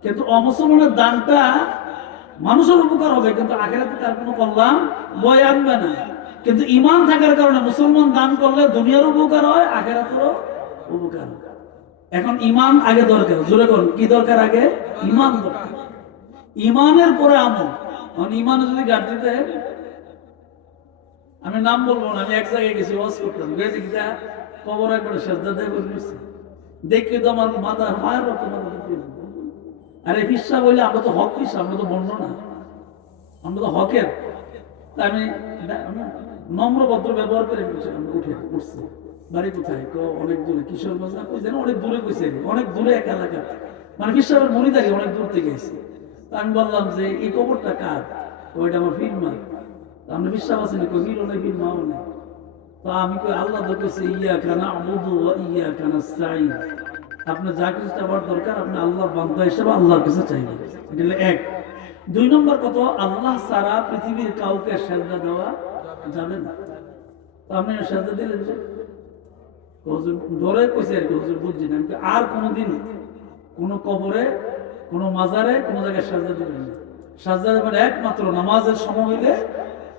কিন্তু অমুসলমানের দানটা মানুষের উপকার হবে, কিন্তু আখিরাতে তার কোনো কল্যাণ বয়ে আনবে না। কিন্তু ঈমান থাকার কারণে মুসলমান দান করলে দুনিয়ার উপকার হয়, আখিরাতেরও উপকার। এখন ঈমান আগে দরকার, জোরে করুন কি দরকার? আগে ঈমান দরকার, ঈমানের পরে আমল। মানে ঈমানে যদি ঘাটতি দেয়, আমি নাম বলবো না, আমি এক জায়গায় গেছি ওয়াজ করতাম, গেছিটা কবর একবার সেজদা দিয়ে বসে দেখি তো আমার মাথা মায়ের রক্ত মাথা। আরে পিসা বলে আমরা তো হক পিসা, আমরা তো বর্ণ না, আমরা তো হকের। আমি নম্র ভদ্র ব্যবহার করে উঠে উঠছি। বাড়ি কোথায়? অনেক দূরে, কিশোরগঞ্জ না কই যেন, অনেক দূরে কইছে, অনেক দূরে এক এলাকা, মানে বিশ্বাসের মরিদারি অনেক দূর থেকে এসেছে। আমি বললাম যে এই কবরটা কার? ওইটা আমার ফিরমা। আমরা বিশ্বাস আছে না, কই মিলও নেই ফিরমাও নেই। তো আমি কই আল্লাহ তো কইছে ইয়া কানা আবুদু ওয়া ইয়া কানা নাস্তাইন, আপনার যা কিছু চাওয়ার দরকার আপনি আল্লাহর বান্দা হিসেবে আল্লাহর কাছে চাইবেন। এটা এক। 2 নম্বর কত, আল্লাহ ছাড়া পৃথিবীর কাউকে সেজদা দেওয়া যাবে না। তো আপনি সেজদা দিলেন যে হুজুর ধরে কইছে আর কি, হুজুর বুঝছি না, আর কোনোদিন কোনো কবরে কোনো মাজারে কোনো জায়গায় সেজদা দিবেন না। সেজদা দেবেন একমাত্র নামাজের সময় হইলে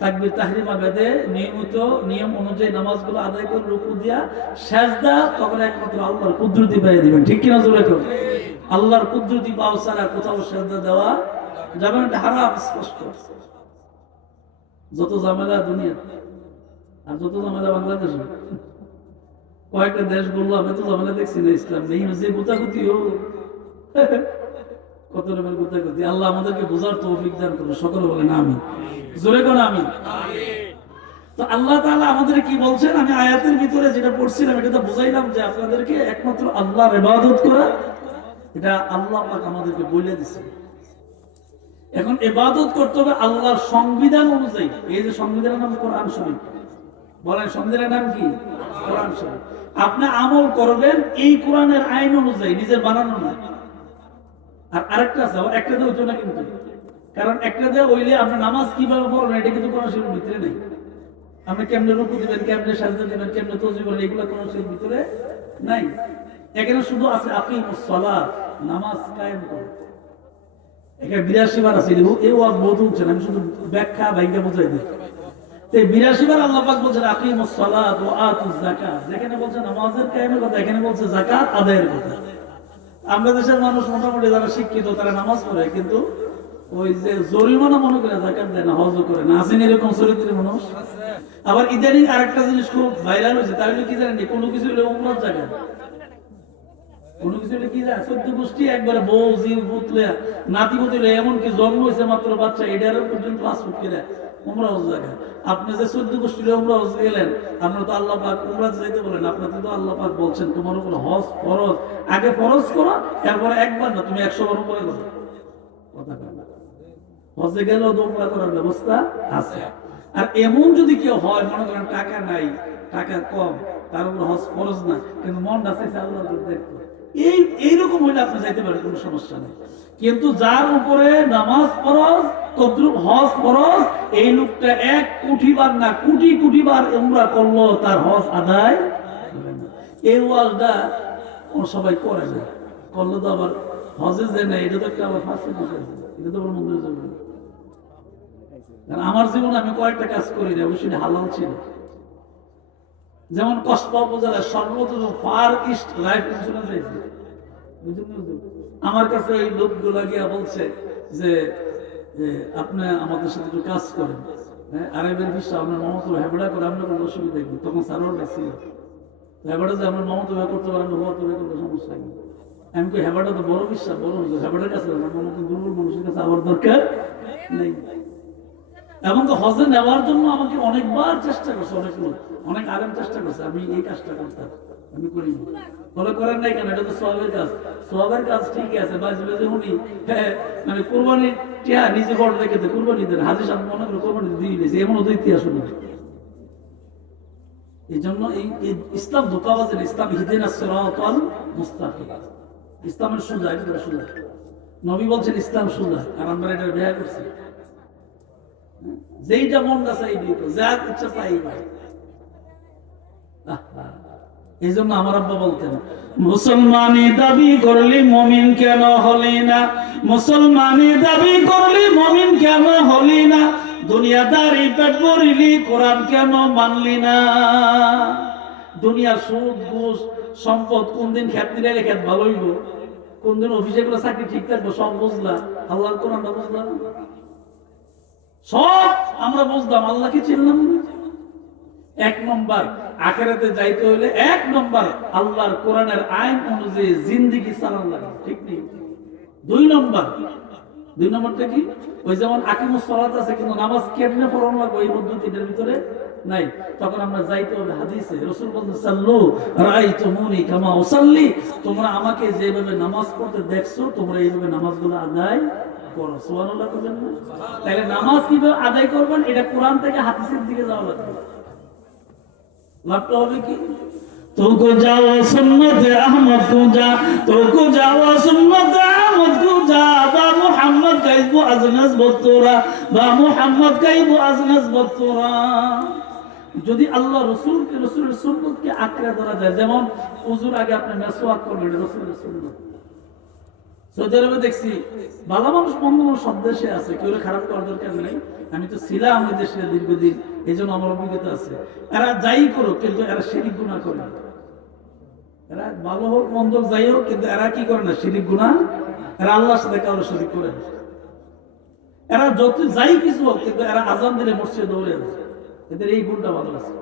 তাকবীর তাহরিমা বেদে নিয়মিত নিয়ম অনুযায়ী নামাজগুলো আদায় করে রুকু দিয়া সেজদা তখন একমাত্র আল্লাহর কুদরতি পাইয়ে দিবেন। ঠিক কিনা জোরে করুন? আল্লাহর কুদরতি পাও ছাড়া কোথাও সেজদা দেওয়া যাবে না, হারাম স্পষ্ট। যত ঝামেলা দুনিয়া আর যত ঝামেলা বাংলাদেশে, কয়েকটা দেশ বললো আমি তো ঝামেলা দেখছি না ইসলাম নেই, যে গুতাগুতি হোক কত রকমের গুতাগুতি। আল্লাহ আমাদেরকে বোঝার তৌফিক দান করুন, সকলে বলেন আমিন, জোরে করে আমিন। তো আল্লাহ তাআলা আমাদের কি বলছেন, আমি আয়াতের ভিতরে যেটা পড়ছিলাম এটা তো বুঝাইলাম যে আপনাদেরকে একমাত্র আল্লাহর ইবাদত করা, এটা আল্লাহ পাক আমাদেরকে বলে দিয়েছে। এখন ইবাদত করতে হবে আল্লাহর সংবিধান অনুযায়ী। এই যে সংবিধানের নাম কোরআন শরীফ, বলেন সংবিধানের নাম কি? কোরআন শরীফ। আপনি আমল করবেন এই কোরআনের আইন অনুযায়ী, নিজের বানানো না। আর আরেকটা আছে, একটা দিয়ে হইতো না কিন্তু, কারণ একটা দিয়ে হইলে আপনি নামাজ কিভাবে পড়বেন এটা কিন্তু কোরআন শরীফের ভিতরে নেই। আপনি কেমনে রুকু দিবেন, কেমনে সাজদা দিবেন, কেমনে তাসবিহ বলবেন, এগুলো কোরআন শরীফের ভিতরে নাই। এখানে শুধু আছে আকিমুস সালাত, নামাজ কায়েম করো। এখানে 82 বার আছে, এই ওয়াজ বহুত উঠছে, আমি শুধু ব্যাখ্যা ভাইকে বুঝাই দিই। 82 বার আল্লাহ পাক বলছেন আকিমুস সালাত ওয়া আতুজ যাকাত। যেখানে বলছে নামাজের কায়েমের কথা, এখানে বলছে যাকাত আদায়ের কথা। আমরা দেশের মানুষ মোটামুটি যারা শিক্ষিত তারা নামাজ পড়ে, কিন্তু ওই যে জরিমানা মনে করে যাকাত দেয় না, হজও করে না। আছেন এরকম চরিত্রের মানুষ? আবার ইদানিং আরেকটা জিনিস খুব ভাইরাল হয়েছে, তাহলে কি জানেন, কোনো কিছু হলে উমরার জায়গা, কোনো কিছু হলে কি যায় 14 গোষ্ঠী একবারে বউ জিল বুতলে নাতি বুতলে, এমনকি জন্ম হয়েছে মাত্র বাচ্চা, এটারও পর্যন্ত পাসপোর্ট করে উমরা হজ জায়গা। আপনি যে 14 গোষ্ঠীর উমরা হজ গেলেন, আপনার তো আল্লাহ পাক উমরা যাইতে বলেন, আপনাকে তো আল্লাহ পাক বলছেন তোমার উপর হজ ফরজ, আগে ফরজ করো, এরপরে একবার না তুমি 100 বার উপরে করো। কথা কয় না, হজে গেলেও তো উমরা করার ব্যবস্থা আছে। আর এমন যদি কেউ হয়, মনে করেন টাকা নাই, টাকা কম, তার উপর হজ ফরজ না, কিন্তু মনটা চাইছে আল্লাহ দেখতো, এইরকম হইলে আপনি যাইতে পারেন, কোনো সমস্যা নেই। কিন্তু যার উপরে নামাজ ফরজ, তদ্রুপ হজ ফরজ, এই লোকটা 1 কোটি বার না কোটি কোটি বার উমরা করলো, তার হজ আদায় হবে না। এই ওয়াজটা সবাই করে না, করলে তো আবার হজে যে নেই, এটা তো একটা আবার ফাঁসি বিষয়, এটা তো আবার মন্দিরে যাবে। আমার জীবনে আমি কয়েকটা কাজ করি না, অবশ্যই হালাল ছিল। যেমন কসবা উপজেলার সর্বোচ্চ ফার ইস্ট লাইফ ইন্স্যুরেন্স হয়েছে, আমার কাছে এই লোকগুলা গিয়া বলছে যে আপনি আমাদের সাথে একটু কাজ করেন, আরবের বিশ্ব আপনার মমতা হেবড়া করে, আপনার কোনো অসুবিধা কি? তখন সারোয়ার বেশি হেবাটা যে আমার মমতা করতে পারেন, হওয়া তো কোনো সমস্যা নেই। আমি কই হেবাটা তো বড় বিশ্বাস, বড় হেবাটার কাছে আমার মতো দুর্বল মানুষের কাছে আবার দরকার নেই। এবং তো হজে নেওয়ার জন্য আমাকে অনেকবার চেষ্টা করছে, অনেক আরাম চেষ্টা করছে, আমি এই কাজটা করতাম, আমি করি ফলে করেন নাই কেন? এটা তো সওয়াবের কাজ, সওয়াবের কাজ ঠিকই আছে, বাজে বাজে উনি মানে কোরবানি টিয়া নিজে বড় রেখে দেয়, কোরবানি দেন হাজির সাহেব মনে করে কোরবানি দিয়ে দিয়েছে, এমন তো ইতিহাস নেই। এই জন্য এই ইসলাম ধোঁকাবাজের, ইসলাম হিদিনা সিরাতাল মুস্তাকিম, ইসলামের সোজা, এটা সোজা। নবী বলছেন ইসলাম সোজা, আর আমরা এটা ব্যয় করছি, যেইটা মন আছে এই দিকে যা ইচ্ছা তাই। এই জন্য আমার আব্বা বলতেন, মুসলমানি দাবি করলি মমিন কেন হলি না, মুসলমানি দাবি করলি মমিন কেন হলি না, দুনিয়াদারি পেট ভরিলি কোরআন কেন মানলি না। দুনিয়ার সুদ ঘুষ সম্পদ কোনদিন খেত নিলে খেত ভালো হইব, কোনদিন অফিসে গুলো চাকরি ঠিক থাকবো, সব বুঝলা, আল্লাহর কোরআনটা বুঝলাম, সব আমরা বুঝলাম, আল্লাহকে চিনলাম। 1 নম্বর আখিরাতে যাইতে হইলে 1 নম্বর আল্লাহর কোরআনের আইন অনুযায়ী জিন্দেগি চালানো লাগে, ঠিক নেই। 2 নম্বরটা কি? ওই যেমন আকিমুস সালাত আছে, কিন্তু নামাজ কেমনে পড়ানো লাগবে এই পদ্ধতিটার ভিতরে নাই। তখন আমরা যাইতে হবে হাদিসে, রাসূল বলেন সাল্লু রাআইতুমুনি কামা উসাল্লি, তোমরা আমাকে যেভাবে নামাজ পড়তে দেখছো তোমরা এইভাবে নামাজগুলো আদায় করো। সুবহানাল্লাহ বলেন না? তাহলে নামাজ কিভাবে আদায় করবেন এটা কোরআন থেকে হাদিসের দিকে যাওয়া লাগবে। লাভটা হবে কি? तुको जाओ सुन्नत अहमद को जा, तुको जाओ सुन्नत अहमद को जा, बा मुहम्मद काइबु अजनस बतुरा, बा मुहम्मद काइबु अजनस बतुरा। যদি আল্লাহ রসুলকে রসুলের সুন্নতকে আঁকড়ে ধরা যায়, যেমন ওযুর আগে আপনি মেসওয়াক করবেন, রসুলের সুন্নত। সৌদি আরবে দেখছি ভালো মানুষ মন্দ মানুষ সব দেশে আছে, কেউ খারাপ করার দরকার নেই। আমি তো ছিলাম ওই দেশে দীর্ঘদিন, এই জন্য আমার অভিজ্ঞতা আছে। এরা যাই করুক কিন্তু এরা শিরিক গুনাহ করে না। এরা ভালো হোক মন্দ যাই হোক, কিন্তু এরা কি করে না, শিরিক গুনাহ। এরা আল্লাহর সাথে কারো শিরিক করে না। এরা যত যাই কিছু হোক, কিন্তু এরা আজান দিলে মসজিদে দৌড়ে যায়। এদের এই গুণটা ভালো আছে।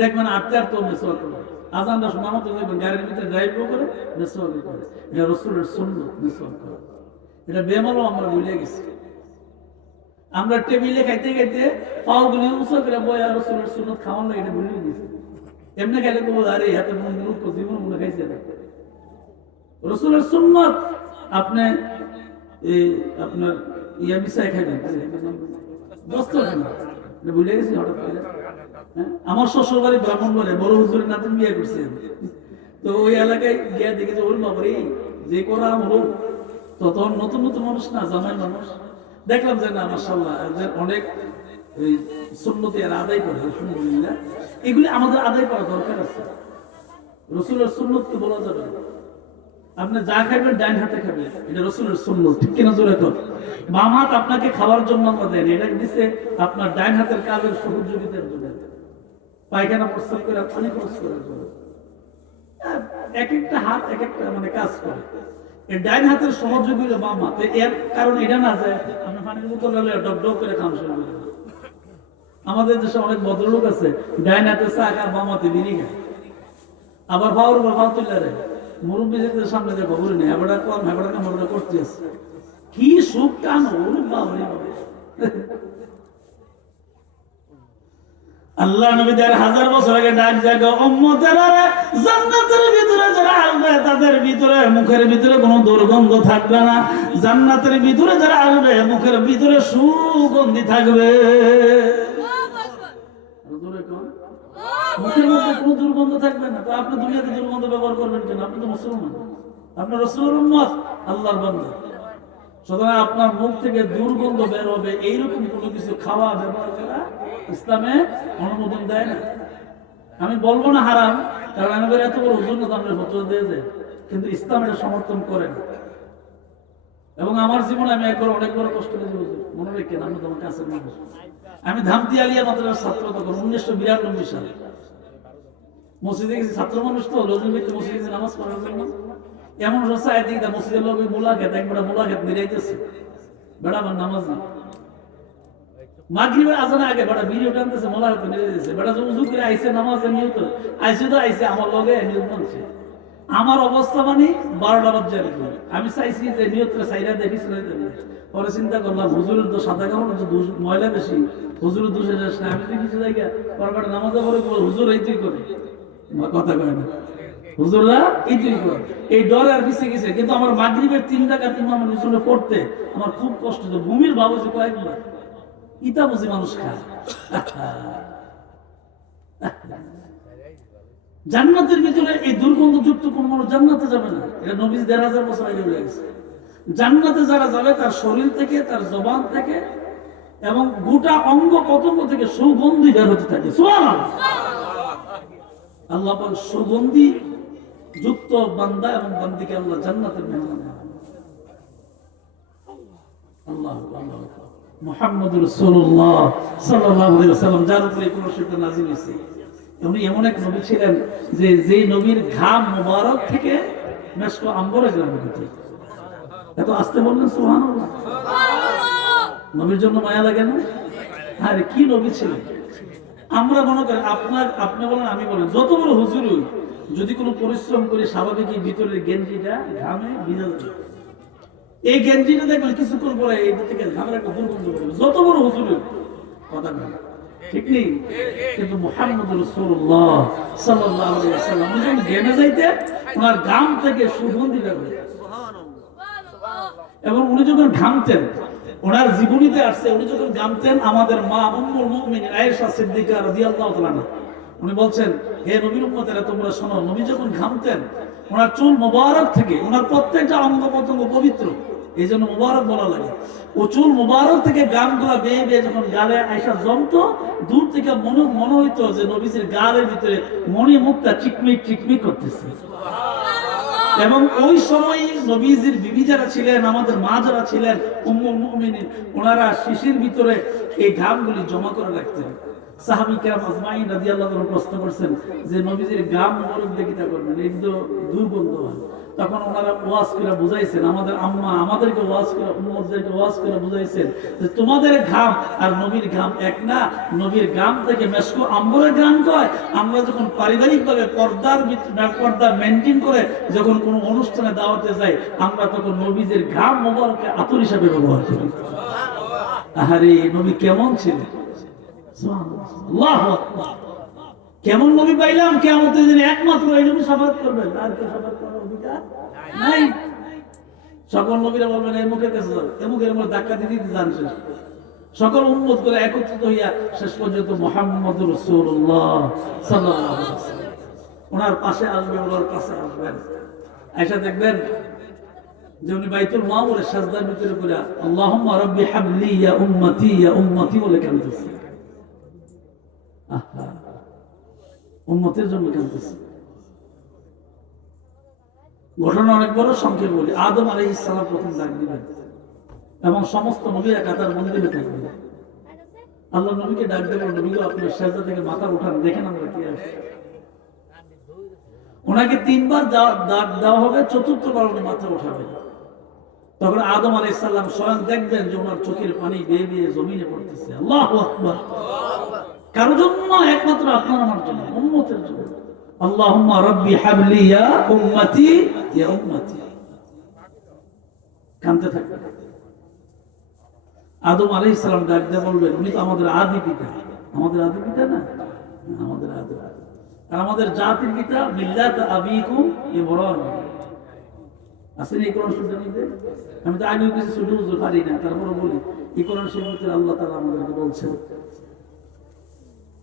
দেখবেন আটতে আটতে মেসওয়াক করে, আজানটা শোনা মতো দেখবেন গাড়ির ভিতরে ড্রাইভ করে মেসওয়াক করে। এটা রাসূলের সুন্নাত মেসওয়াক করা। এটা বেমালও আমরা ভুলে গেছি। আমরা টেবিলে খাইতে খাইতে পাওগুলি উঁচু করে বয়া রাসূলের সুন্নাত খাওয়ান লাগে, এটা ভুলে গেছি। এমনি খাইলে তো আরে হাতে মূর্খ জীবন মনে খাইছে না। রাসূলের সুন্নাত আপনি আপনার ইয়া মিশাই খাইবেন, দোস্ত না ভুলে গেছি হঠাৎ করে। আমার শ্বশুর বাড়ি ব্রাহ্মণবাড়ে, বড় হুজুরের নাতিন বিয়ে করছে। তো ওই এলাকায় গিয়ে দেখেছে ওর বাবারে যে করা হলো, তখন নতুন নতুন মানুষ না, জামাই মানুষ। দেখলাম যে না মাশাআল্লাহ এদের অনেক সুন্নতি এরা আদায় করে, আলহামদুলিল্লাহ। এগুলি আমাদের আদায় করা দরকার আছে। রাসূলের সুন্নতকে বলা যাবে না। আপনি যা খাবেন ডাইন হাতে খাবেন, এটা রাসূলের সুন্নাত, ঠিক কিনা জোরে তো? বাম হাত আপনাকে খাওয়ার জন্য আমরা দেন, এটা দিছে আপনার ডাইন হাতের কাজের সহযোগিতার জন্য, পায়খানা প্রস্তাব করে পানি খরচ করার জন্য। এক একটা হাত এক একটা মানে কাজ করে। এই ডাইন হাতের সহযোগী হলো বাম হাত। এর কারণ এটা না যে আপনি পানির বোতল হলে ডব ডব করে খান শুরু করে। আমাদের দেশে অনেক ভদ্রলোক আছে, ডাইন হাতে চা খায়, বাম হাতে বিড়ি খায়। আবার পাওয়ার উপর পাও তুলে রে মুরব্বীদের সামনে যে খবর নেই, হেবাটা কম হেবাটা কাম হেবাটা করতে আছে। কি সুখ টান ওর বাবারে বাবা। আল্লাহ নবী 1000 বছর আগে ডাক জাগো উম্মতেরা, জান্নাতের ভিতরে যারা আসবে তাদের ভিতরে মুখের ভিতরে কোনো দুর্গন্ধ থাকবে না। জান্নাতের ভিতরে যারা আসবে মুখের ভিতরে সুগন্ধি থাকবে। মুখের মধ্যে কোনো দুর্গন্ধ থাকবে না। তো আপনি দুনিয়াতে দুর্গন্ধ ব্যবহার করবেন কেন? আপনি তো মুসলমান, আপনার রাসূলের উম্মত, আল্লাহর বান্দা। সুতরাং আপনার মুখ থেকে দুর্গন্ধ বের হবে এইরকম কোনো কিছু খাওয়া ব্যবহার করা ইসলামে অনুমোদন দেয় না। আমি বলবো না হারাম, কারণ আমাদের এত বড় হুজুর না আমরা ফতোয়া দিয়ে দেয়, কিন্তু ইসলাম এটা সমর্থন করে না। এবং আমার জীবনে আমি একবার অনেক বড় কষ্ট পেয়েছি হুজুর, মনে রেখেন, আমি তোমার কাছের মানুষ। আমি ধামতি আলিয়া মাদ্রাসার ছাত্র, তখন 1992 সালে মসজিদে গেছি। ছাত্র মানুষ তো রোজের ভিতরে মসজিদে গেছি নামাজ পড়ার জন্য। এমন অবস্থা এদিকে মসজিদের লোক মোলাকাত, একবার মোলাকাত মিলাইতেছে, বেড়া আমার নামাজ না। মাগরিবের আজানে আগে বেড়া ভিডিও টানতেছে, মোলাকাত মিলাইতেছে। বেড়া যে উযু করে আইছে নামাজে নিয়ত আইছে, তো আইছে আমার লগে নিয়ত মানছে। আমার অবস্থা মানে 12টা বাজে। আমি চাইছি যে নিয়তটা সাইরা দেখি শুনাইতে। পরে চিন্তা করলাম হুজুরের তো সাদা কাপড় ময়লা বেশি, হুজুরের দোষে যাস না। আমি তো কিছু জায়গা পরবারে নামাজে পড়ে হুজুর এইটাই করে কথা কয় না, হুজুররা এইটাই করে। এই ডরে আর পিছিয়ে গেছে। কিন্তু আমার মাগরিবের 3 রাকাত ইমাম হুজুরে পড়তে আমার খুব কষ্ট হতো। ভূমির ভাব হচ্ছে কয়েকবার ইতা বুঝি মানুষ খায়। জান্নাতের ভিতরে এই দুর্গন্ধযুক্ত কোন মানুষ জান্নাতে যাবে না। এটা নবী 1000 বছর আগে বলে গেছে। জান্নাতে যারা যাবে তার শরীর থেকে, তার জবান থেকে এবং গোটা অঙ্গ প্রত্যঙ্গ থেকে সুগন্ধি বের হতে থাকে। সুবহানাল্লাহ। আল্লাহ পাক সুগন্ধি যুক্ত বান্দা এবং বান্দিকে আল্লাহ জান্নাতের মেহমান বানাবেন। আল্লাহু আকবার। মুহাম্মদুর রাসূলুল্লাহ সাল্লাল্লাহু আলাইহি ওয়াসাল্লাম, যার উপরে কোন শিক্ষা নাযিল হয়েছে, উনি এমন এক নবী ছিলেন যে নবীর ঘাম মুবারক থেকে মেশক আম্বরে গ্রামে হতো। এত আস্তে বললেন সুবহানাল্লাহ। নবীর জন্য মায়া লাগে না? আরে কি নবী ছিলেন! আমরা মনে করি আপনি বলেন আমি বলেন, যত বড় হুজুরই যদি কোনো পরিশ্রম করে স্বাভাবিক ভিতরের গেঞ্জিটা ঘামে ভিজা যাবে। এই গেঞ্জিটা দেখবেন কিছুক্ষণ পরে এটা থেকে ঘামের একটা দুর্গন্ধ করবে, যত বড় হুজুরই কথা বলে, ঠিক নেই? কিন্তু মুহাম্মদ রাসূলুল্লাহ সাল্লাল্লাহু আলাইহি ওয়াসাল্লাম যখন ঘেমে যাইতেন, ওনার ঘাম থেকে সুগন্ধি বের হতো। এবং উনি যখন ঘামতেন, ওনার জীবনীতে আসছে, উনি যখন ঘামতেন, আমাদের মা উম্মুল মুমিনিন আয়েশা সিদ্দিকা রাদিয়াল্লাহু তাআলা উনি বলছেন হে নবীর উম্মতেরা তোমরা শোনো, নবী যখন ঘামতেন ওনার চুল মোবারক থেকে ওনার প্রত্যেকটা অঙ্গ প্রত্যঙ্গ পবিত্র, এই জন্য মোবারক বলা লাগে। ও চুল মোবারক থেকে গামগুলা বেয়ে বেয়ে যখন গালে আইসা জমতো, দূর থেকে মনে হইতো যে নবীজির গালের ভিতরে মণি মুক্তা চিকমিক চিকমিক করতেছে। এবং ওই সময় নবীজির বিবি যারা ছিলেন, আমাদের মা যারা ছিলেন উম্মুল মুমিনিন, ওনারা শিশির ভিতরে এই ঘামগুলি জমা করে রাখতেন। সাহাবী কেরাম আজমাইন রাদিয়াল্লাহু আনহু প্রশ্ন করছেন যে নবীজির গাম মোবারক দিয়ে কিতা করবেন, এই তো দুর্গন্ধ হয়। তখন ওনারা ওয়াজ করে বুঝাইছেন, আমাদের আম্মা আমাদেরকে ওয়াজ করে, উম্মতদেরকে ওয়াজ করে বুঝাইছেন যে তোমাদের ঘাম আর নবীর ঘাম এক না। নবীর ঘাম থেকে মেশকো আম্বরের ঘাম কয়। আমরা যখন পারিবারিকভাবে পর্দা মেনটেন করে যখন কোনো অনুষ্ঠানে দাওয়াতে যাই, আমরা তখন নবীদের ঘাম মোবারককে আতর হিসাবে ব্যবহার করি। আহারে নবী কেমন ছিলেন, আল্লাহু আকবার। কেমন নবী পাইলাম, কিয়ামতের দিনে একমাত্র এই নবী শাফাআত করবেন, আর কেউ শাফাআত করার অধিকার নাই। সকল নবীরা বলবেন এই মুখের কাছে যাও, এই মুখের মধ্যে ধাক্কা দিতে যান। শেষ সকল উম্মত করে একত্রিত হইয়া শেষ পর্যন্ত মুহাম্মদুর রাসূলুল্লাহ সাল্লাল্লাহু আলাইহি ওয়াসাল্লাম ওনার পাশে আসবেন, ওনার কাছে আসবেন। আয়েশা দেখবেন যে উনি বাইতুল মামুরে সাজদার ভিতরে কইরা আল্লাহুম্মা রাব্বি হাবলি ইয়া উম্মতি বলে কাঁদতেছে। আহা, উম্মতের জন্য কাঁদতেছে। ঘটনা অনেক বড়, সংক্ষেপ বলি। আদম আলাইহিস সালাম প্রথম ডাক দিবেন এবং সমস্ত নবীরা কাতার মন্দিরে থাকবেন। আল্লাহ নবীকে ডাক দেবেন, নবী আপনার সাজদা থেকে মাথা উঠান, দেখেন আমরা কি আছে। ওনাকে 3 বার ডাক দেওয়া হবে, চতুর্থবার উনি মাথা উঠাবেন। তখন আদম আলাইহিস সালাম স্বয়ং দেখবেন যে ওনার চোখের পানি বেয়ে বেয়ে জমিনে পড়তেছে। আল্লাহু আকবার। কারো জন্য, একমাত্র আপনার আমার জন্য, উম্মতের জন্য। আল্লাহুম্মা রাব্বি হাবলি ইয়া উম্মতি। কাঁদতে থাকবেন। আদম আলাইহিস সালাম ডাক দিয়ে বলবেন, উনি তো আমাদের আদি পিতা। আমাদের আদি পিতা না, আমাদের আদি পিতা। আর আমাদের জাতির পিতা মিল্লাত আবিকুম ইব্রাহিম। আসলে এই কোরআন শরীফের মধ্যে আমি তো আগেও কিছু ছোট হুজুর পারি না, তারপরে বলি এই কোরআন শরীফের আল্লাহ তাআলা আমাদেরকে বলছেন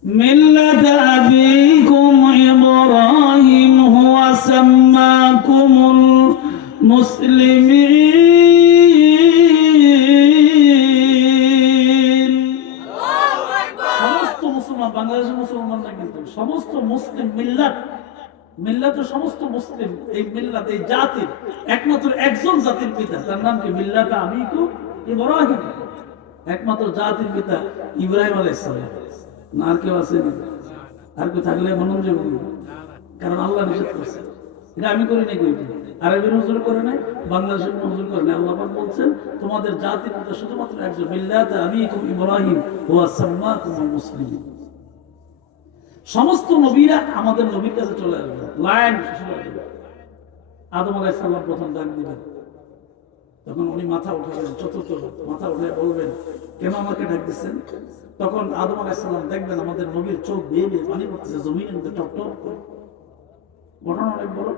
মিল্লাত আবিকুম ইব্রাহিম হুয়া সাম্মাকুমুল মুসলিমিন। সমস্ত মুসলমান, বাংলাদেশের মুসলমান না কিন্তু সমস্ত মুসলিম মিল্লাত, মিল্লাত সমস্ত মুসলিম, এই মিল্লাত এই জাতির একমাত্র একজন জাতির পিতা, তার নাম কি মিল্লাত আবিকুম ইব্রাহিম। একমাত্র জাতির পিতা ইব্রাহিম আলাইহিস সালাম। না আর কেউ আছে? আর কেউ থাকলে মনোযোগ দিন, কারণ আল্লাহ নিষেধ করছে। এটা আমি করি নাই, করি আরবের হুজুর করে নাই, বাংলাদেশের হুজুর করে নাই। আল্লাহ পাক বলছেন তোমাদের জাতির পিতা শুধুমাত্র একজন, মিল্লাত আবিকুম ইব্রাহিম ওয়া সাম্মাকুমুল মুসলিমিন। সমস্ত নবীরা আমাদের নবীর কাছে চলে আসবে, লাইন শুরু হয়ে যাবে। আদম আলাইহিস সালাম প্রথম ডাক দিবেন, তখন উনি মাথা উঠাবেন, চতুর্থ মাথা উঠে বলবেন কেন আমাকে ডাক দিচ্ছেন। তখন আদম আলাইহিস সালাম দেখবেন আমাদের নবীর চোখ বেয়ে বেয়ে পানি পড়তেছে, জমিনের মধ্যে টপ টপ করে। ঘটনা অনেক বড়,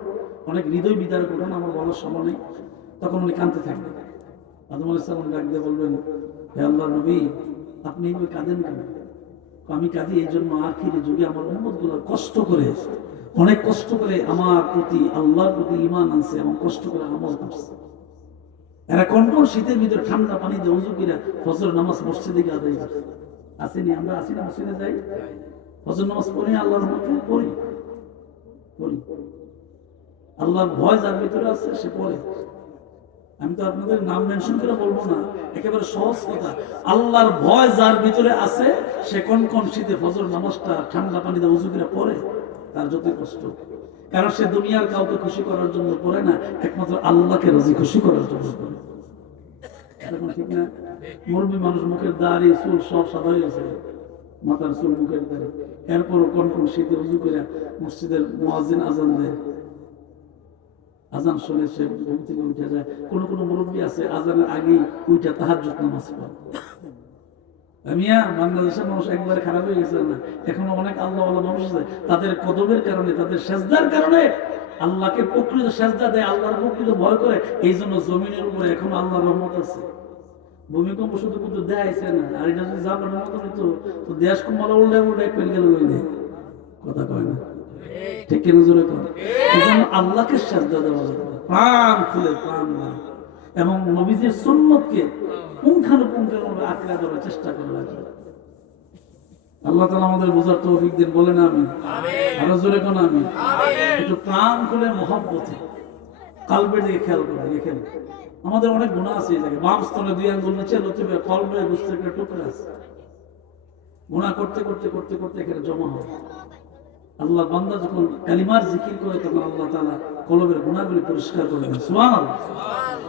অনেক হৃদয় বিদারক ঘটনা, আমার বলার সময় নেই। তখন উনি কাঁদতে থাকবেন। আদম আলাইহিস সালাম ডাক দিয়ে বলবেন, হে আল্লাহর নবী, আপনি এইভাবে কাঁদেন কেন? আমি কাঁদি এই জন্য আখিরি যুগে আমার উম্মতগুলো কষ্ট করে, অনেক কষ্ট করে আমার প্রতি, আল্লাহর প্রতি ঈমান আনছে এবং কষ্ট করে আমল করছে। এরা কনকন শীতের ভিতরে ঠান্ডা পানি দিয়ে ওযু করে ফজর নামাজ মসজিদে গিয়ে আদায় করে। আসেনি? আমরা আসি না, মসজিদে যাই, ফজর নামাজ পড়ি, আল্লাহর রহমতে পড়ি। আল্লাহর ভয় যার ভিতরে আছে সে পড়ে। আমি তো আপনাদের নাম মেনশন করে বলবো না, একেবারে সহজ কথা। আল্লাহর ভয় যার ভিতরে আছে সে কনকন শীতে ফজর নামাজটা ঠান্ডা পানিতে ওযু করে পড়ে, তার যতই কষ্ট। কারণ সে দুনিয়ার কাউকে খুশি করার জন্য পড়ে না, একমাত্র আল্লাহকে রাজি খুশি করার জন্য পড়ে। এখন ঠিক না? মুরব্বী মানুষ, মুখের দাড়ি চুল সব সাদা হয়ে গেছে, মাথার চুল, মুখের দাড়ি, এরপরও কনকন শীতে ওযু করে মসজিদের মুয়াজ্জিন আজান দেয়, আজান শুনে সে ঘুম থেকে উঠে যায়। কোন কোন মুরব্বী আছে আজানের আগেই উঠে তাহাজ্জুদ নামাজ পড়ে। মিয়া, বাংলাদেশের মানুষ একবারে খারাপ হয়ে গেছে না? এখনো অনেক আল্লাহওয়ালা মানুষ আছে, তাদের কদমের কারণে, তাদের সেজদার কারণে আল্লাহকে প্রকৃত সেজদা দেয়, আল্লাহর প্রকৃত ভয় করে। এই জন্য জমিনের উপরে এখনো আল্লাহর রহমত আছে। ভূমিকম্প শুধু কিন্তু দেখাইছে না, আর এটা যদি জাপানের মতো হইতো তো দেশ কমালা উল্টে উল্টে পেল গেল, কথা কয় না। ঠিক কিনা জোরে করে? এজন্য আল্লাহকে সাজদা দেওয়া লাগবে, প্রাণ খুলে প্রাণ লাগে, এবং নবীজির সুন্নতকে পুঙ্খানুপুঙ্খভাবে আঁকড়ে ধরার চেষ্টা করা লাগবে। আল্লাহ তাআলা আমাদের বোঝার তৌফিক দিন, বলেন আমিন। আরো জোরে কোন আমিন। একটু প্রাণ খুলে মহব্বতে কালবের দিকে খেয়াল করে দেখেন, আমাদের অনেক গুনাহ আছে এই জায়গায়। বাম স্তনে 2 আঙ্গুল নিচে লতিবে, কলবে বুঝতে একটা টুকরা আছে। গুনাহ করতে করতে করতে করতে এখানে জমা হয়। আল্লাহ বান্দা যখন কালিমার জিকির করে তখন আল্লাহ তাআলা কলবের গুনাহগুলি পরিষ্কার করে দেন। সুবহানাল্লাহ।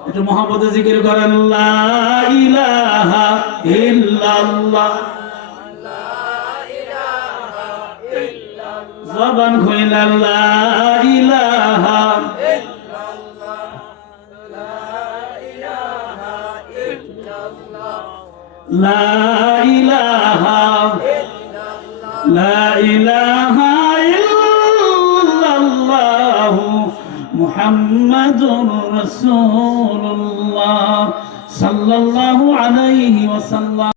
একটু মহব্বতে জিকির করেন, লা ইলাহা ইল্লাল্লাহ, জবান খুইলা লা ইলাহা লা ইলাহা লা ইলাহা ইল্লাল্লাহু মুহাম্মাদুর রাসূলুল্লাহ সাল্লাল্লাহু আলাইহি ওয়াসাল্লাম।